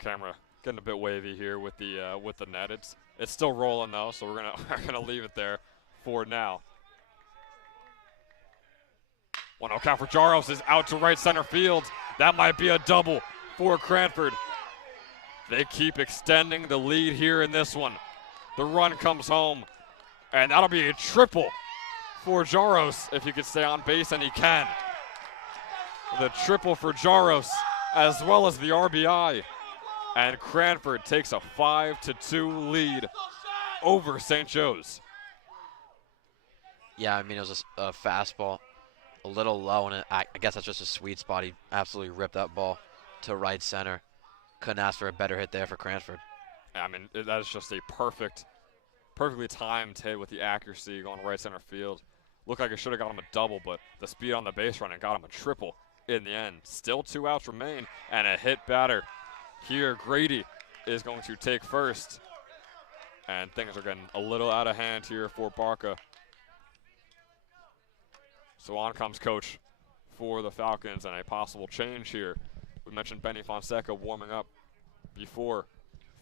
Camera getting a bit wavy here with the net. It's still rolling though, so we're gonna leave it there for now. 1-0 count for Jaros is out to right center field. That might be a double for Cranford. They keep extending the lead here in this one. The run comes home, and that'll be a triple for Jaros if he could stay on base, and he can. The triple for Jaros as well as the RBI. And Cranford takes a 5-2 lead over St. Joe's. Yeah, I mean, it was a fastball, a little low, and I guess that's just a sweet spot. He absolutely ripped that ball to right center. Couldn't ask for a better hit there for Cranford. I mean, that is just a perfectly timed hit with the accuracy going right center field. Looked like it should have got him a double, but the speed on the base running got him a triple in the end. Still 2 outs remain, and a hit batter. Here, Grady is going to take first. And things are getting a little out of hand here for Barca. So on comes coach for the Falcons, and a possible change here. We mentioned Benny Fonseca warming up before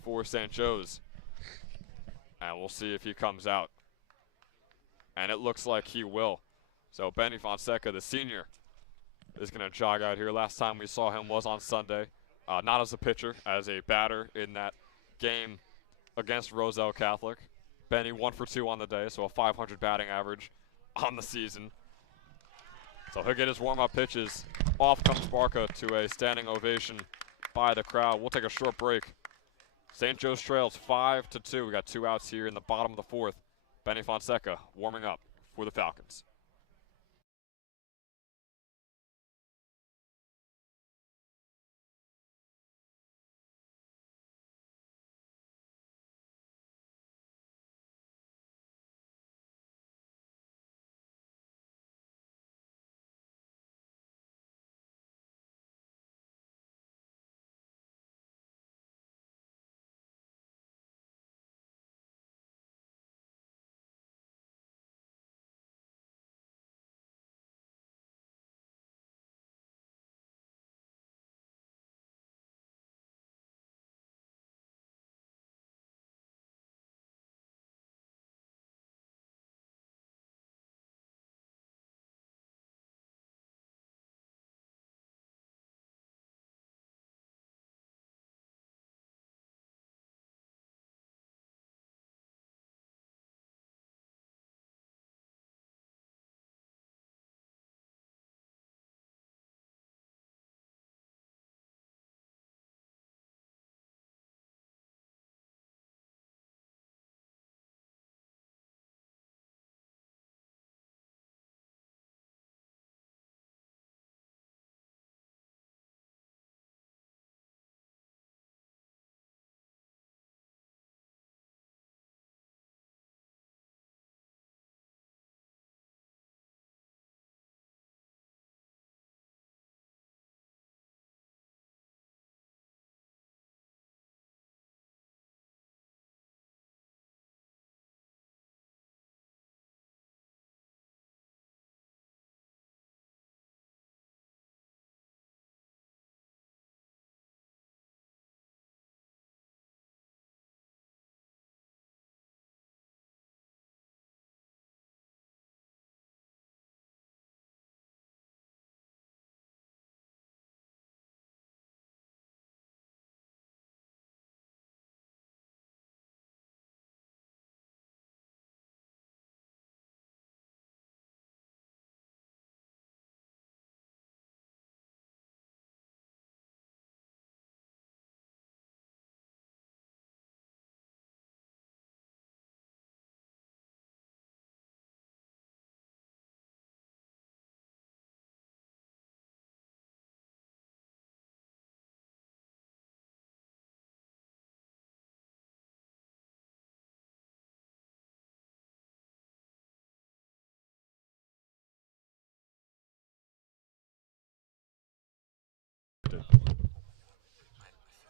for St. Joe's. And we'll see if he comes out. And it looks like he will. So Benny Fonseca, the senior, is going to jog out here. Last time we saw him was on Sunday. Not as a pitcher, as a batter in that game against Roselle Catholic. Benny 1 for 2 on the day, so a 500 batting average on the season. So he'll get his warm-up pitches. Off comes Barca to a standing ovation by the crowd. We'll take a short break. St. Joe's trails 5-2. We got 2 outs here in the bottom of the 4th. Benny Fonseca warming up for the Falcons.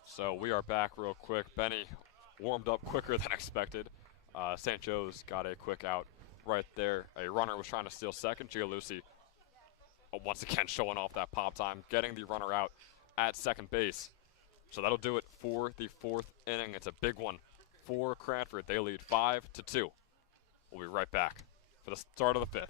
So we are back real quick. Benny warmed up quicker than expected. St. Joe's got a quick out right there. A runner was trying to steal second. Gialusi, once again, showing off that pop time, getting the runner out at second base. So that'll do it for the 4th inning. It's a big one for Cranford. They lead 5-2. We'll be right back for the start of the 5th.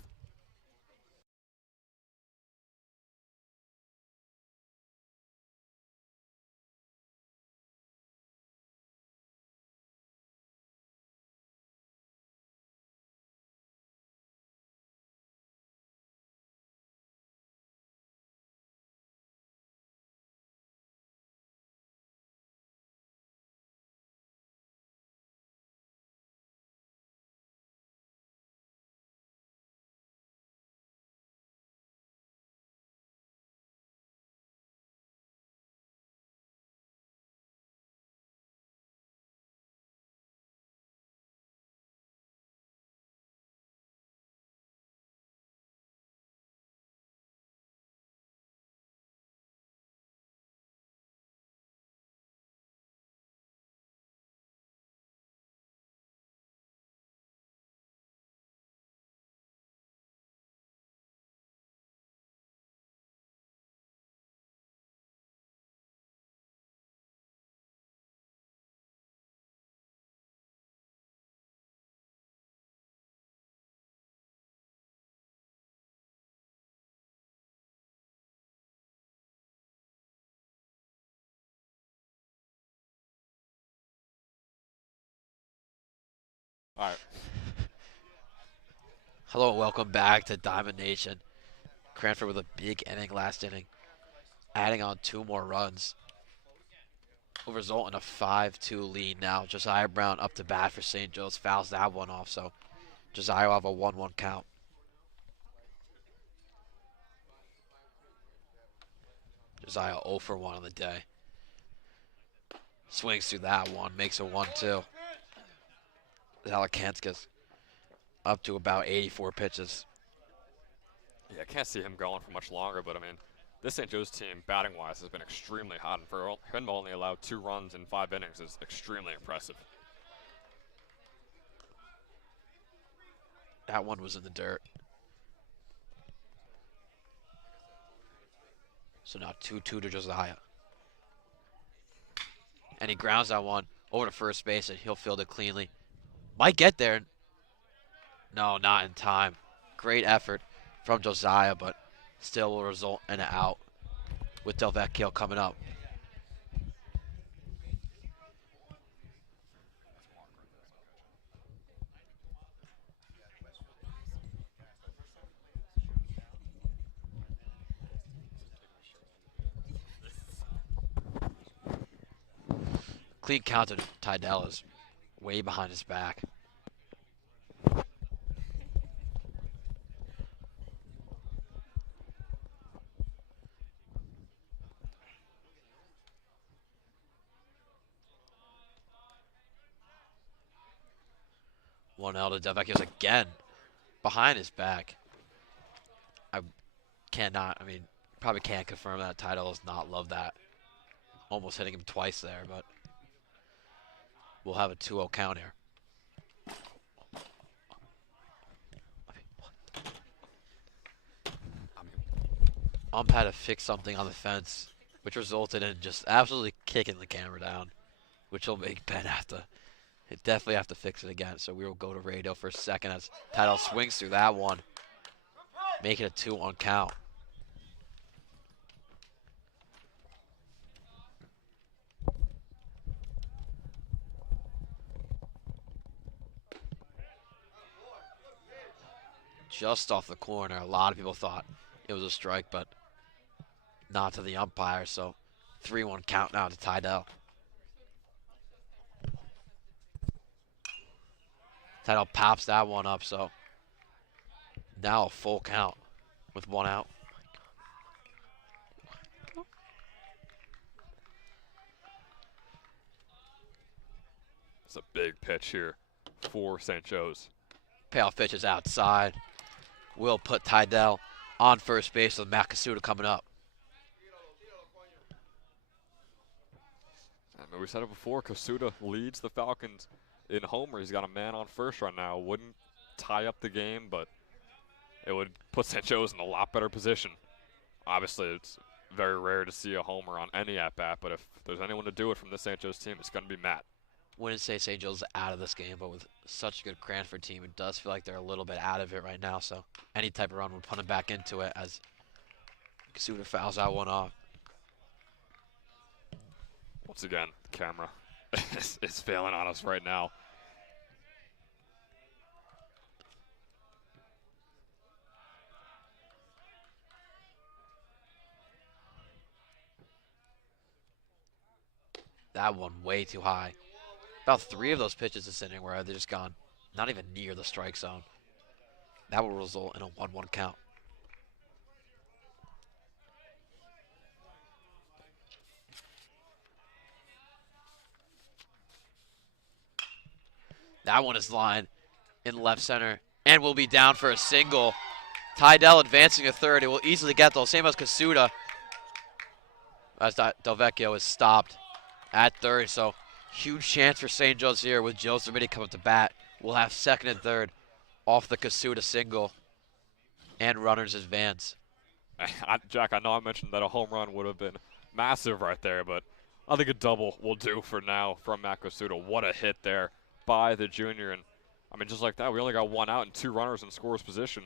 Hello and welcome back to Diamond Nation. Cranford with a big inning last inning, adding on 2 more runs. Will result in a 5-2 lead now. Josiah Brown up to bat for St. Joe's, fouls that one off, so Josiah will have a 1-1 count. Josiah 0 for 1 on the day. Swings through that one, makes a 1-2. Zalakanskis up to about 84 pitches. Yeah, I can't see him going for much longer, but I mean, this St. Joe's team, batting-wise, has been extremely hot, and for him to only allow 2 runs in 5 innings is extremely impressive. That one was in the dirt. So now 2-2 to Josiah. And he grounds that one over to first base, and he'll field it cleanly. Might get there. No, not in time. Great effort from Josiah, but still will result in an out with Delvecchio coming up. Clean count to Tydell is way behind his back. One out to Delvecchio's again behind his back. I probably can't confirm that Tydell does not love that. Almost hitting him twice there, but we'll have a 2-0 count here. Ump had to fix something on the fence, which resulted in just absolutely kicking the camera down, which will make Ben definitely have to fix it again. So we will go to radio for a second as Tydell swings through that one, making a 2-1 count. Just off the corner. A lot of people thought it was a strike, but not to the umpire. So 3-1 count now to Tydell. Tydell pops that one up, so now a full count with 1 out. It's a big pitch here for St. Joe's. Payoff pitch is outside. Will put Tydell on first base with Matt Kasuda coming up. And we said it before, Kasuda leads the Falcons in homer. He's got a man on first right now. Wouldn't tie up the game, but it would put St. Joe's in a lot better position. Obviously, it's very rare to see a homer on any at-bat, but if there's anyone to do it from this St. Joe's team, it's going to be Matt. Wouldn't say St. Joe's out of this game, but with such a good Cranford team, it does feel like they're a little bit out of it right now. So any type of run would put them back into it as Kasuda fouls that one off. Once again, the camera is failing on us right now. That one way too high. About 3 of those pitches this inning where they're just gone not even near the strike zone. That will result in a 1-1 count. That one is lined in left center and will be down for a single. Tydell advancing a third. It will easily get those. Same as Kasuda. As Delvecchio is stopped at third. So huge chance for St. Joe's here with Joe Zamiti coming up to bat. We'll have second and third off the Kasuda single and runners advance. Jack, I know I mentioned that a home run would have been massive right there, but I think a double will do for now from Matt Kasuda. What a hit there by the junior. And, I mean, just like that, we only got 1 out and 2 runners in scorer's position.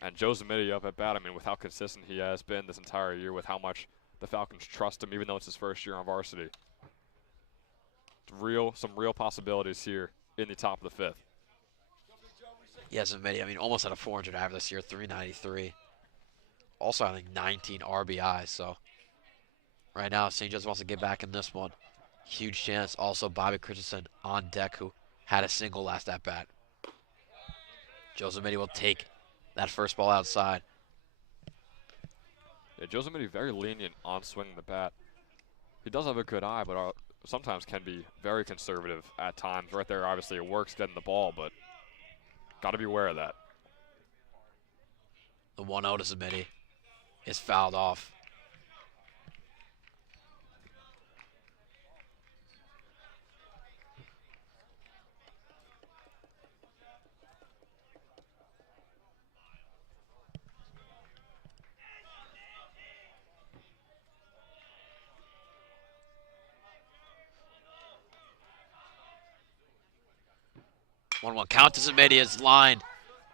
And Joe Zamiti up at bat, I mean, with how consistent he has been this entire year, with how much the Falcons trust him, even though it's his first year on varsity. Some real possibilities here in the top of the 5th. Yes, admitted. I mean, almost had a 400 average this year, 393. Also, I think 19 RBIs. So right now, St. Joe's wants to get back in this one. Huge chance. Also, Bobby Christensen on deck, who had a single last at bat. Joseph Mitty will take that first ball outside. Yeah, Joseph Mitty very lenient on swinging the bat. He does have a good eye, but sometimes can be very conservative at times. Right there, obviously, it works getting the ball, but got to be aware of that. The 1-0 to Mitty is fouled off. One count to Mitty is lined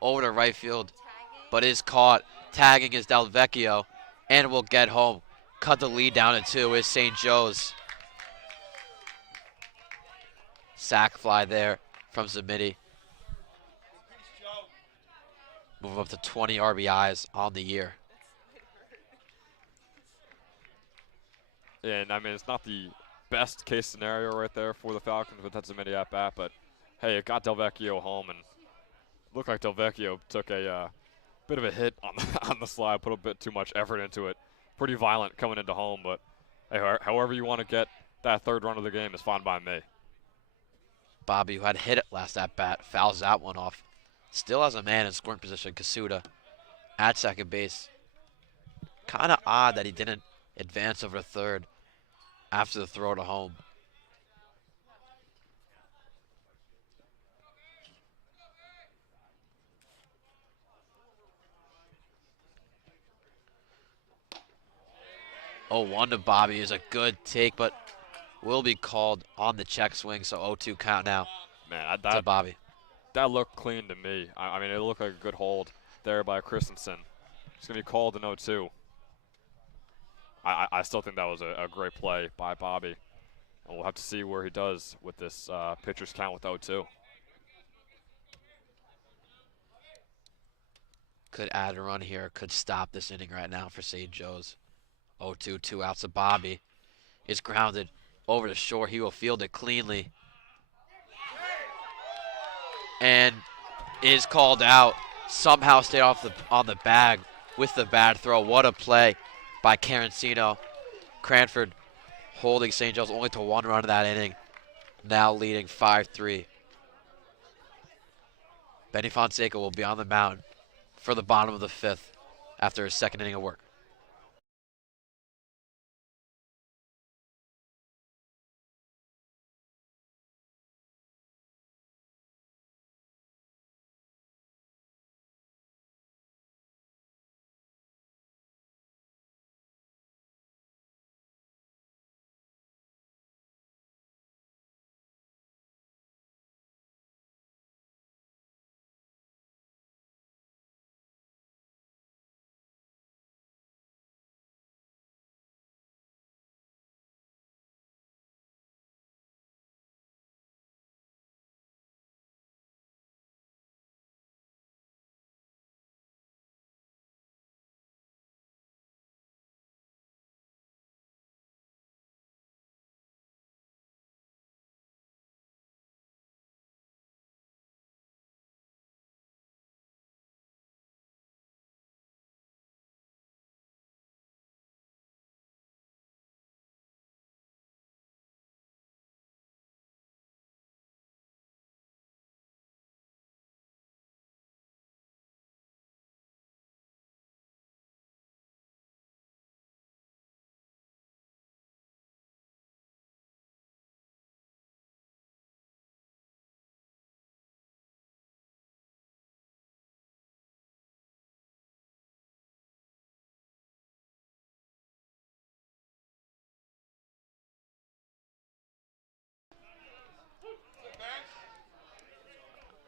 over to right field, but is caught. Tagging is Del Vecchio, and will get home. Cut the lead down to 2 is St. Joe's. Sack fly there from Zamiti. Move up to 20 RBIs on the year. And I mean, it's not the best case scenario right there for the Falcons with that Zamiti at bat, but hey, it got Del Vecchio home, and looked like Del Vecchio took a bit of a hit on on the slide, put a bit too much effort into it. Pretty violent coming into home, but hey, however you want to get that third run of the game is fine by me. Bobby, who had hit it last at bat, fouls that one off. Still has a man in scoring position, Kasuda, at second base. Kind of odd that he didn't advance over to third after the throw to home. Oh, 1 to Bobby is a good take, but will be called on the check swing, so 0-2 count now. Man, to Bobby. That looked clean to me. I mean, it looked like a good hold there by Christensen. It's going to be called an 0-2. I still think that was a great play by Bobby. And we'll have to see where he does with this pitcher's count with 0-2. Could add a run here, could stop this inning right now for St. Joe's. 0-2, 2 outs to Bobby. Is grounded over the shore. He will field it cleanly. And is called out. Somehow stayed off on the bag with the bad throw. What a play by Carancino. Cranford holding St. Joe's only to 1 run in that inning. Now leading 5-3. Benny Fonseca will be on the mound for the bottom of the 5th after his second inning of work.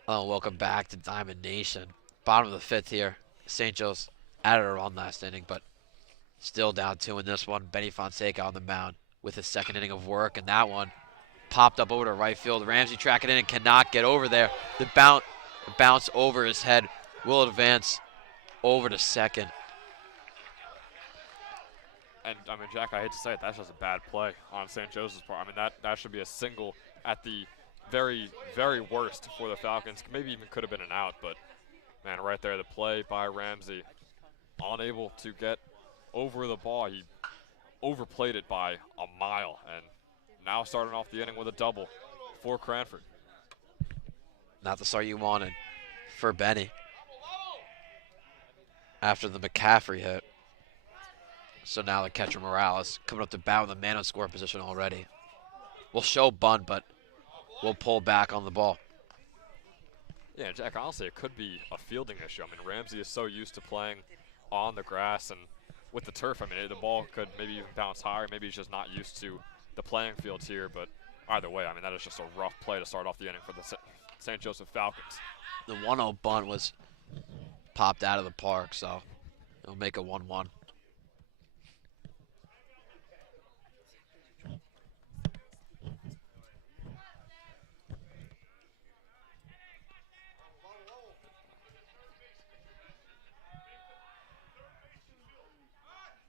Welcome back to Diamond Nation. Bottom of the 5th here. St. Joe's added a run last inning, but still down 2 in this one. Benny Fonseca on the mound with his second inning of work, and that one popped up over to right field. Ramsey tracking in and cannot get over there. The A bounce over his head will advance over to second. And I mean, Jack, I hate to say it, that's just a bad play on St. Joseph's part. I mean, that should be a single at the very, very worst for the Falcons. Maybe even could have been an out, but man, right there, the play by Ramsey, unable to get over the ball. He overplayed it by a mile, and now starting off the inning with a double for Cranford. Not the start you wanted for Benny after the McCaffrey hit. So now the catcher Morales coming up to bat with a man on score position already. We'll show bunt, but we'll pull back on the ball. Yeah, Jack, honestly, it could be a fielding issue. I mean, Ramsey is so used to playing on the grass and with the turf. I mean, the ball could maybe even bounce higher. Maybe he's just not used to the playing fields here. But either way, I mean, that is just a rough play to start off the inning for the St. Joseph Falcons. The 1-0 bunt was popped out of the park, so it'll make a 1-1.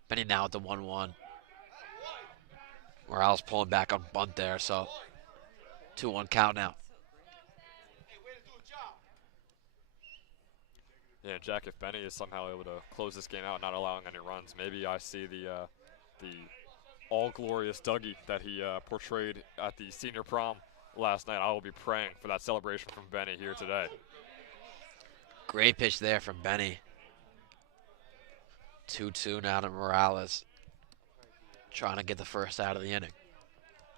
Benny now at the 1-1. Morales pulling back on bunt there, so 2-1 count now. Yeah, Jack, if Benny is somehow able to close this game out, not allowing any runs, maybe I see the all-glorious Dougie that he portrayed at the senior prom last night. I will be praying for that celebration from Benny here today. Great pitch there from Benny. 2-2 now to Morales. Trying to get the first out of the inning.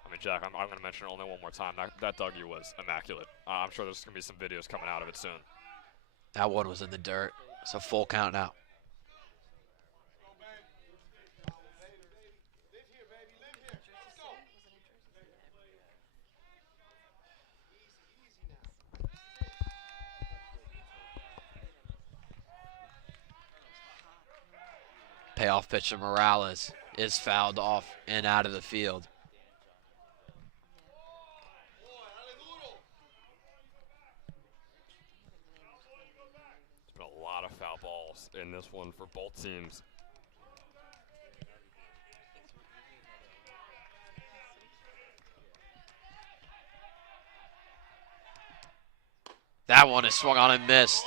I mean, Jack, I'm going to mention it only one more time. That Dougie was immaculate. I'm sure there's going to be some videos coming out of it soon. That one was in the dirt. So full count now. Payoff pitch to Morales is fouled off and out of the field. There's been a lot of foul balls in this one for both teams. That one is swung on and missed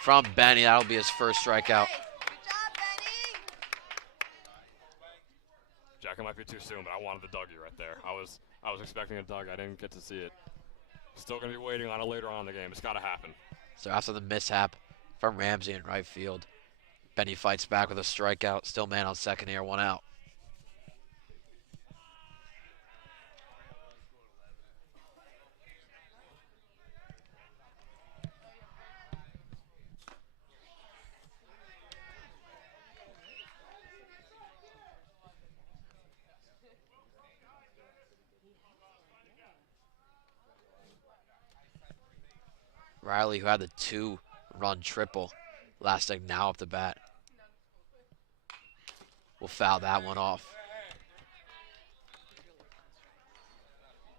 from Benny. That'll be his first strikeout. Jack, it might be too soon, but I wanted the Dougie right there. I was expecting a Doug. I didn't get to see it. Still going to be waiting on it later on in the game. It's got to happen. So after the mishap from Ramsey in right field, Benny fights back with a strikeout. Still man on second here, 1 out. Riley, who had the 2-run triple last inning, now up the bat. Will foul that one off.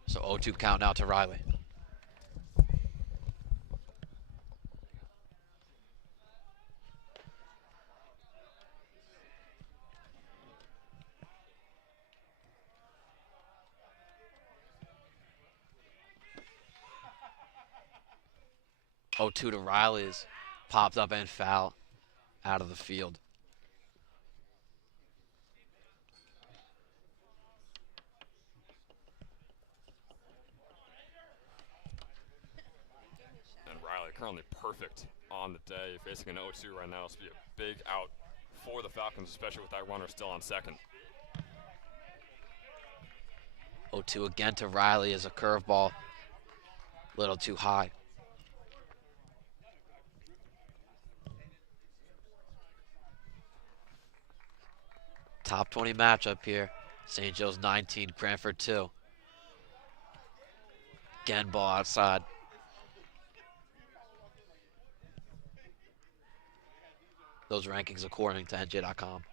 So 0-2 count now to Riley. Oh, 2 to Riley is popped up and foul out of the field. And Riley currently perfect on the day, facing an 0-2 right now. This will be a big out for the Falcons, especially with that runner still on second. 0-2 again to Riley is a curveball. A little too high. Top 20 matchup here. St. Joe's 19, Cranford 2. Again, ball outside. Those rankings according to NJ.com.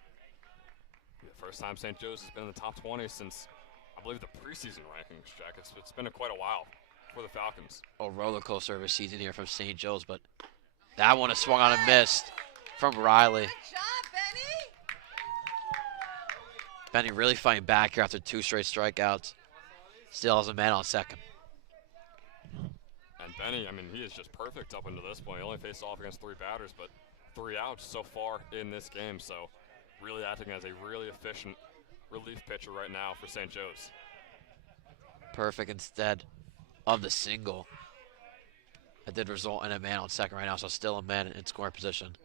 The first time St. Joe's has been in the top 20 since, I believe, the preseason rankings, Jack. It's been quite a while. for the Falcons. A roller coaster of a season here from St. Joe's, but that one is swung on and missed from Riley. Good job, Benny. Benny really fighting back here after 2 straight strikeouts. Still has a man on second. And Benny, I mean, he is just perfect up until this point. He only faced off against 3 batters, but 3 outs so far in this game. So really acting as a really efficient relief pitcher right now for St. Joe's. Perfect instead of the single. That did result in a man on second right now, so still a man in scoring position.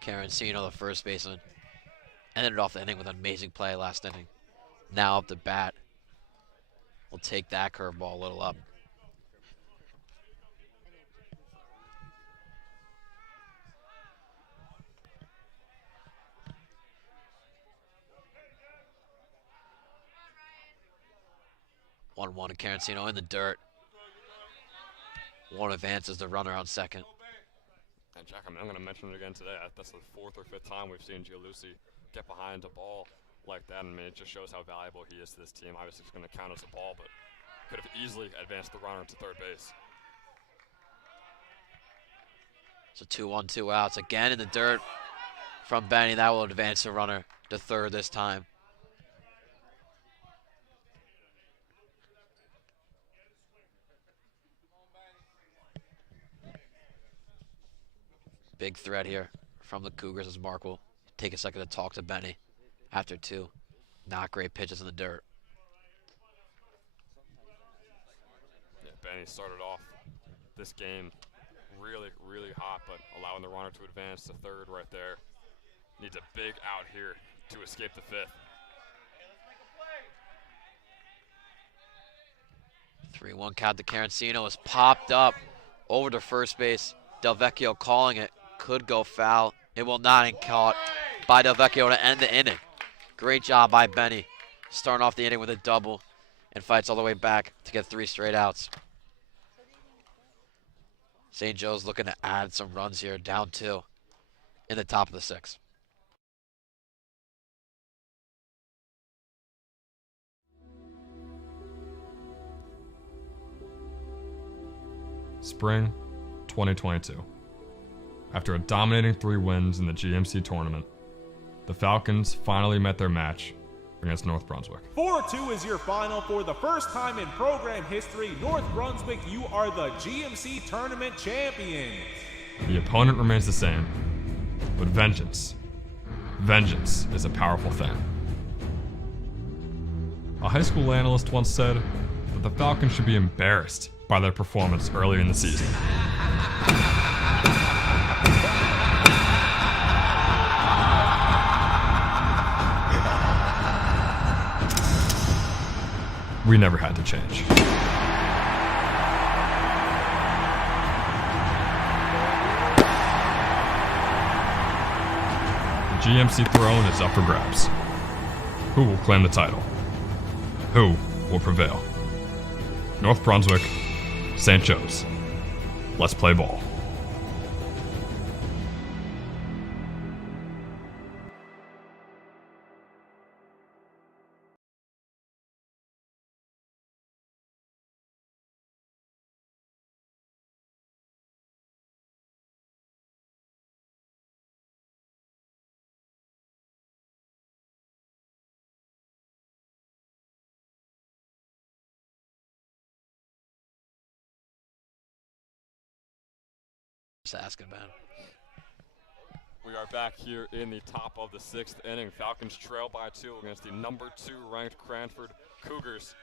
Carancino, the first baseman, ended off the inning with an amazing play last inning. Now up to bat. We'll take that curveball a little up. One to Carancino in the dirt. One advances the runner on second. And Jack, I'm going to mention it again today. That's the 4th or 5th time we've seen Gianluigi get behind a ball like that. I mean, it just shows how valuable he is to this team. Obviously, it's going to count as a ball, but could have easily advanced the runner to third base. So 2-1, 2 outs. Again in the dirt from Benny. That will advance the runner to third this time. Big threat here from the Cougars as Mark will take a second to talk to Benny after 2 not great pitches in the dirt. Yeah, Benny started off this game really, really hot, but allowing the runner to advance to third right there. Needs a big out here to escape the 5th. 3-1 count to Carancino is popped up over to first base. Delvecchio calling it. Could go foul. It will not, and caught by Delvecchio to end the inning. Great job by Benny, starting off the inning with a double and fights all the way back to get 3 straight outs. St. Joe's looking to add some runs here, down 2 in the top of the 6th. Spring 2022. After a dominating 3 wins in the GMC tournament, the Falcons finally met their match against North Brunswick. 4-2 is your final. For the first time in program history, North Brunswick, you are the GMC tournament champions. The opponent remains the same, but vengeance is a powerful thing. A high school analyst once said that the Falcons should be embarrassed by their performance early in the season. We never had to change. The GMC throne is up for grabs. Who will claim the title? Who will prevail? North Brunswick, St. Joe's. Let's play ball. Just asking about. We are back here in the top of the 6th inning. Falcons trail by 2 against the number 2 ranked Cranford Cougars.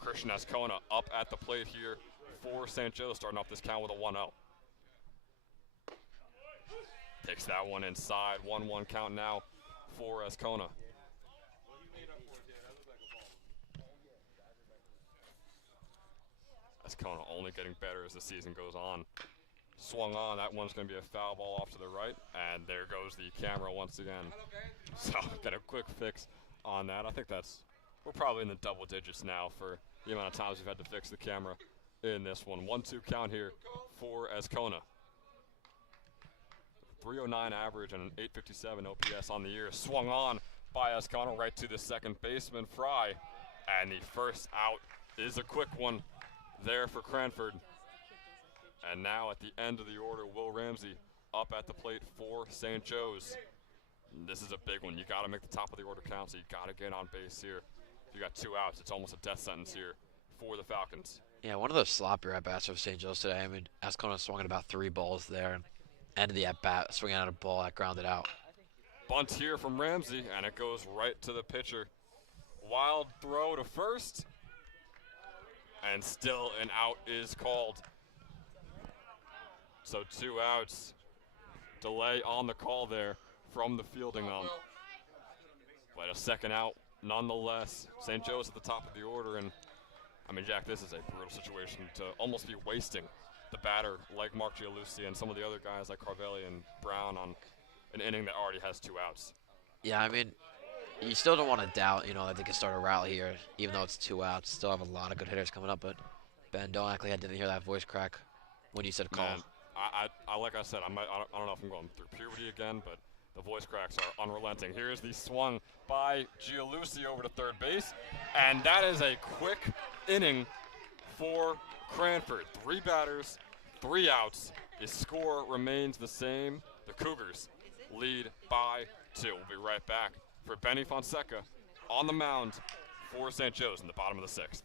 Christian Ascona up at the plate here for St. Joe, starting off this count with a 1-0. Takes that one inside. 1-1 count now for Ascona. Ascona only getting better as the season goes on. Swung on, that one's going to be a foul ball off to the right, and there goes the camera once again. So, got a quick fix on that. I think we're probably in the double digits now for the amount of times we've had to fix the camera in this one. 1-2 count here for Ascona. .309 average and an .857 OPS on the year. Swung on by Escano right to the second baseman, Fry. And the first out is a quick one there for Cranford. And now at the end of the order, Will Ramsey up at the plate for St. Joe's. This is a big one. You got to make the top of the order count, so you got to get on base here. If you got 2 outs, it's almost a death sentence here for the Falcons. Yeah, one of those sloppy at-bats of St. Joe's today. I mean, Ascona swung at about 3 balls there. And ended the at-bat, swinging out a ball that grounded out. Bunt here from Ramsey, and it goes right to the pitcher. Wild throw to first, and still an out is called. So 2 outs. Delay on the call there from the fielding ump. But a second out nonetheless. St. Joe's at the top of the order, and I mean, Jack, this is a brutal situation to almost be wasting the batter like Mark Gialucci and some of the other guys like Carvelli and Brown on an inning that already has 2 outs. Yeah, I mean, you still don't want to doubt, that they can start a rally here, even though it's 2 outs. Still have a lot of good hitters coming up, but Ben, don't act like I didn't hear that voice crack when you said call. Man, I like I said, I don't know if I'm going through puberty again, but the voice cracks are unrelenting. Here's the swung by Gialucci over to third base, and that is a quick inning for Cranford. 3 batters, 3 outs. The score remains the same. The Cougars lead by 2. We'll be right back for Benny Fonseca on the mound for St. Joe's in the bottom of the 6th.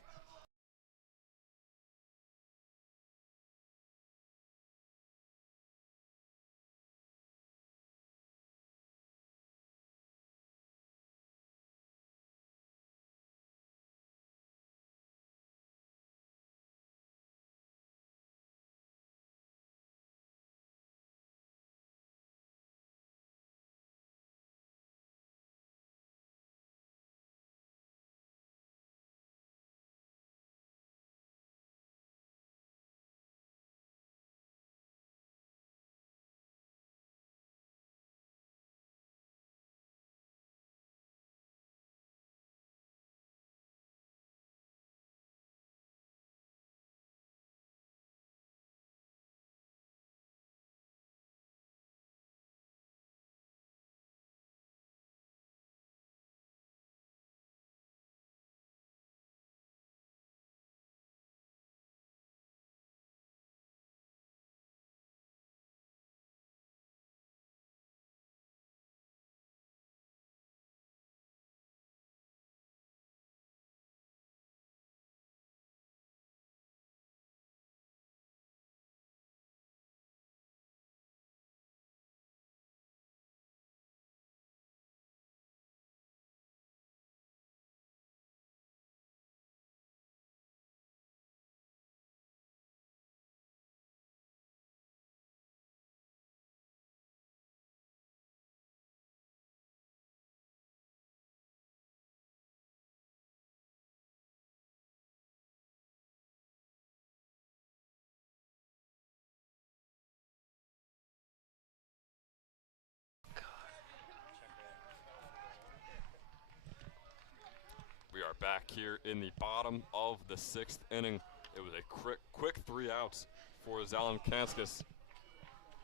We are back here in the bottom of the 6th inning. It was a quick 3 outs for Zalem Kanskis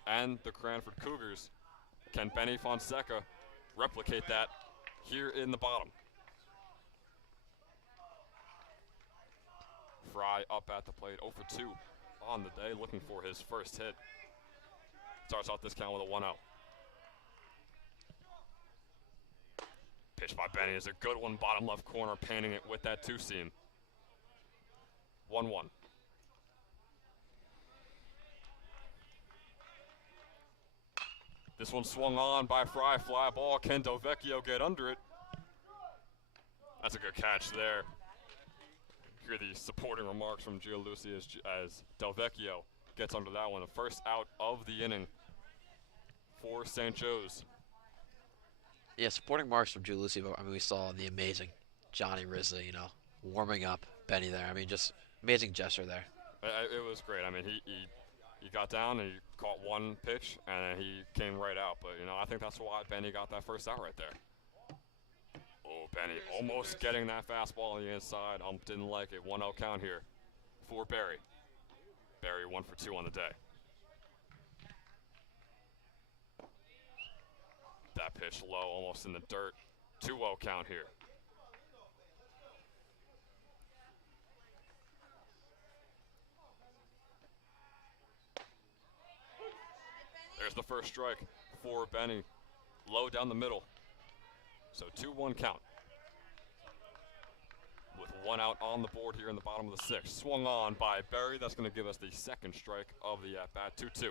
and the Cranford Cougars. Can Benny Fonseca replicate that here in the bottom? Fry up at the plate, 0 for 2 on the day, looking for his first hit. Starts off this count with a 1-0. Pitch by Benny is a good one, bottom left corner, painting it with that 2-seam. 1-1. This one swung on by Fry, fly ball. Can Delvecchio get under it? That's a good catch there. Hear the supporting remarks from Gialucci as Delvecchio gets under that one. The first out of the inning for St. Joe's. Yeah, supporting marks from Gialucci, but I mean, we saw the amazing Johnny Risley, warming up Benny there. I mean, just amazing gesture there. It was great. I mean, he got down and he caught one pitch and he came right out. But, I think that's why Benny got that first out right there. Oh, Benny almost getting that fastball on the inside. Didn't like it. 1-0 count here for Barry. Barry 1 for 2 on the day. pitch low, almost in the dirt. 2-0 count here. There's the first strike for Benny. Low down the middle. So 2-1 count. With 1 out on the board here in the bottom of the 6th. Swung on by Berry. That's going to give us the second strike of the at-bat. 2-2.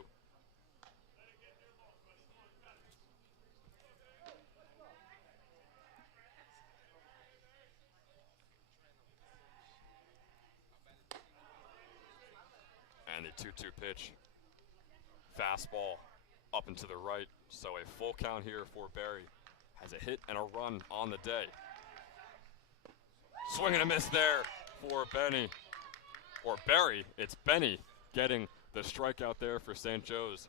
And the 2-2 pitch. Fastball up and to the right. So a full count here for Berry. Has a hit and a run on the day. Swing and a miss there for Benny. Or Berry, it's Benny getting the strikeout there for St. Joe's.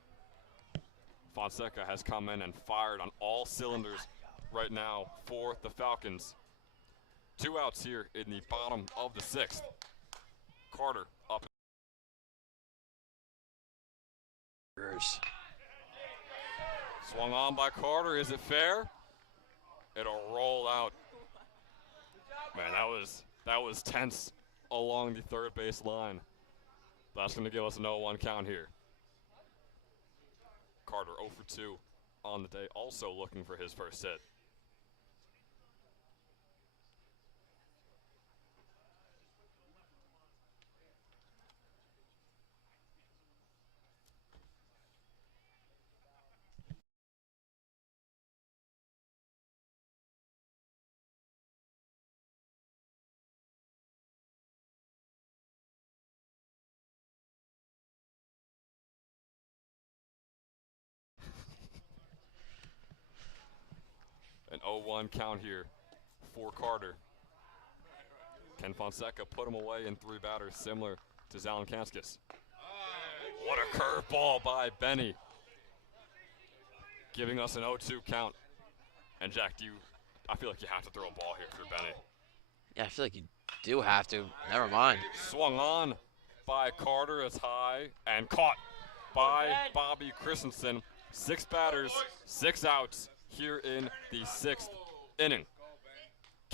Fonseca has come in and fired on all cylinders right now for the Falcons. 2 outs here in the bottom of the 6th. Carter up. Swung on by Carter. Is it fair? It'll roll out. Man, that was tense along the third base line. That's going to give us an 0-1 count here. Carter 0 for 2 on the day, also looking for his first hit. An 0-1 count here for Carter. Can Fonseca put him away in 3 batters, similar to Zalenkaskis? What a curveball by Benny. Giving us an 0-2 count. And Jack, I feel like you have to throw a ball here for Benny. Yeah, I feel like you do have to. Never mind. Swung on by Carter. It's high and caught by Bobby Christensen. 6 batters, 6 outs here in the 6th inning.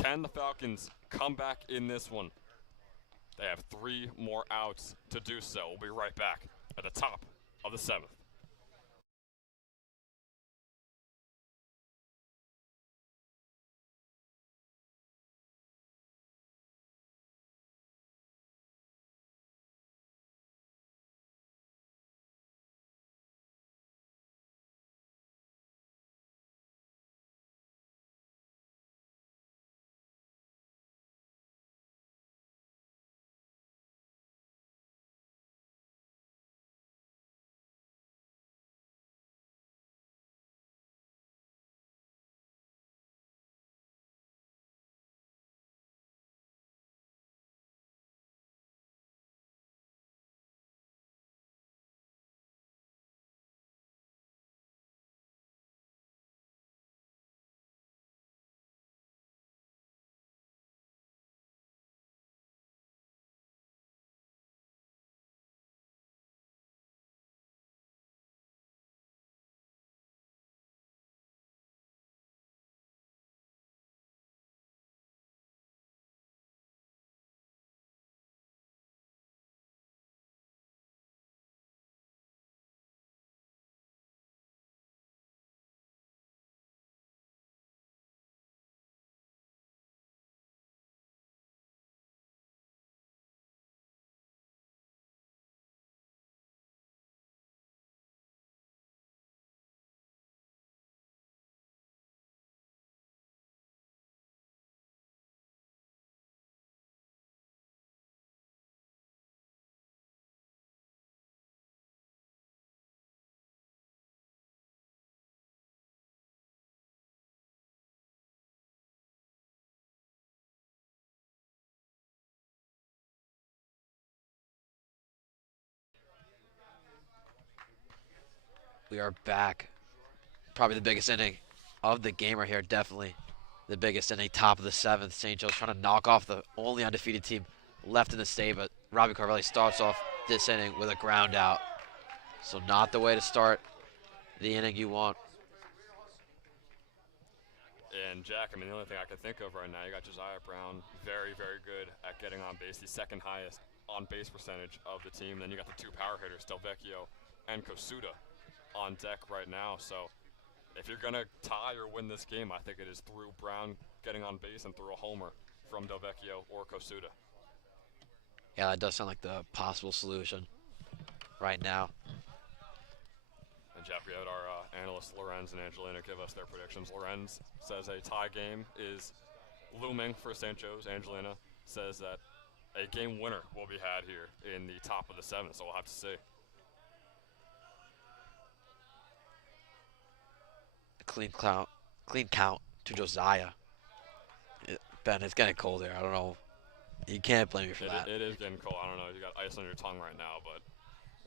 Can the Falcons come back in this one? They have 3 more outs to do so. We'll be right back at the top of the 7th. We are back. Probably the biggest inning of the game right here. Definitely the biggest inning. Top of the 7th. St. Joe's trying to knock off the only undefeated team left in the state. But Robbie Carvelli starts off this inning with a ground out. So not the way to start the inning you want. And Jack, I mean, the only thing I can think of right now, you got Josiah Brown, very, very good at getting on base, the second highest on base percentage of the team. Then you got the two power hitters, Delvecchio and Kosuda, on deck right now. So if you're going to tie or win this game, I think it is through Brown getting on base and through a homer from Delvecchio or Kosuda. Yeah, that does sound like the possible solution right now. And Jeff, we had our analysts Lorenz and Angelina give us their predictions. Lorenz says a tie game is looming for St. Joe's. Angelina says that a game winner will be had here in the top of the seventh, so we'll have to see. A clean count to Josiah. Ben, it's getting cold here. I don't know. You can't blame me for that. It is getting cold. I don't know if you got ice on your tongue right now, but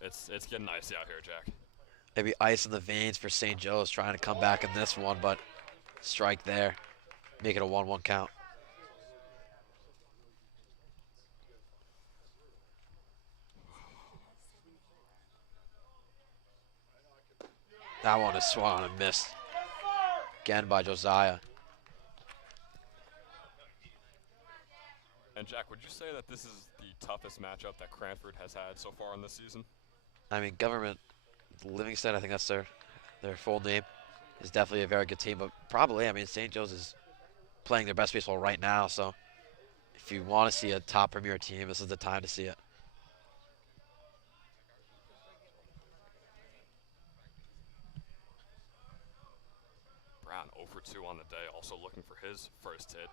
it's getting icy out here, Jack. Maybe ice in the veins for St. Joe's trying to come back in this one, but strike there. Make it a 1-1 count. That one is swung and missed. Again by Josiah. And Jack, would you say that this is the toughest matchup that Cranford has had so far in this season? I mean, Government Livingston, I think that's their full name, is definitely a very good team, but probably, I mean, St. Joe's is playing their best baseball right now, so if you want to see a top premier team, this is the time to see it. Brown 0 for 2 on the day, also looking for his first hit,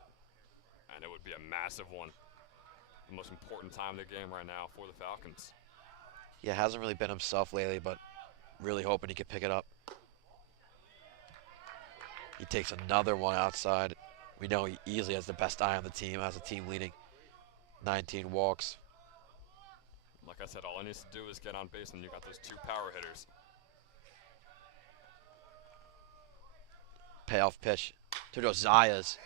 and it would be a massive one. The most important time of the game right now for the Falcons. Yeah, hasn't really been himself lately, but really hoping he could pick it up. He takes another one outside. We know he easily has the best eye on the team, has a team leading 19 walks. Like I said, all he needs to do is get on base, and you got those two power hitters. Payoff pitch to Josiah's.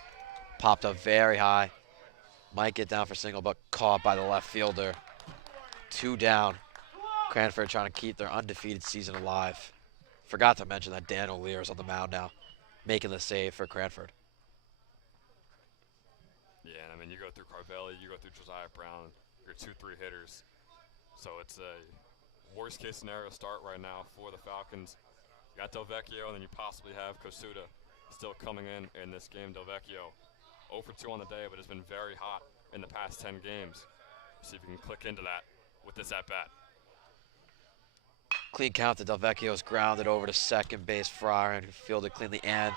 Popped up very high. Might get down for single, but caught by the left fielder. 2 down. Cranford trying to keep their undefeated season alive. Forgot to mention that Dan O'Leary is on the mound now, making the save for Cranford. Yeah, and I mean, you go through Carvelli, you go through Josiah Brown, your 2-3 hitters. So it's a worst case scenario start right now for the Falcons. You got Delvecchio, and then you possibly have Kosuda still coming in this game. Delvecchio 0 for 2 on the day, but has been very hot in the past 10 games. See if you can click into that with this at-bat. Clean count to Delvecchio's grounded over to second base. Fryer and fielded cleanly and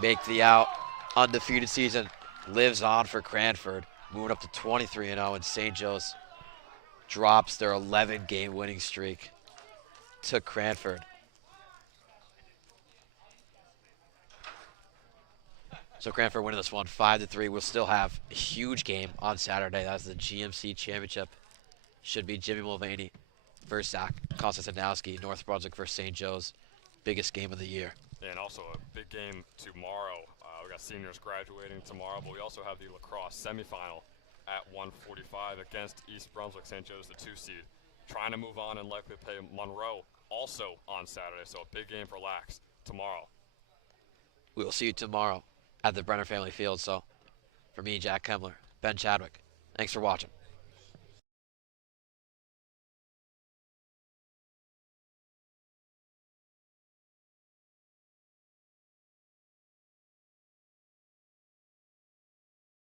make the out. Undefeated season lives on for Cranford, moving up to 23-0, and St. Joe's drops their 11-game winning streak to Cranford. So Cranford winning this one 5-3. We'll still have a huge game on Saturday. That's the GMC Championship. Should be Jimmy Mulvaney versus Zach Konstantinowski. North Brunswick versus St. Joe's. Biggest game of the year. And also a big game tomorrow. We got seniors graduating tomorrow, but we also have the lacrosse semifinal at 1:45 against East Brunswick. St. Joe's the 2 seed, trying to move on and likely play Monroe also on Saturday. So a big game for Lax tomorrow. We will see you tomorrow at the Brenner Family Field. So for me, Jack Kemmler, Ben Chadwick, thanks for watching.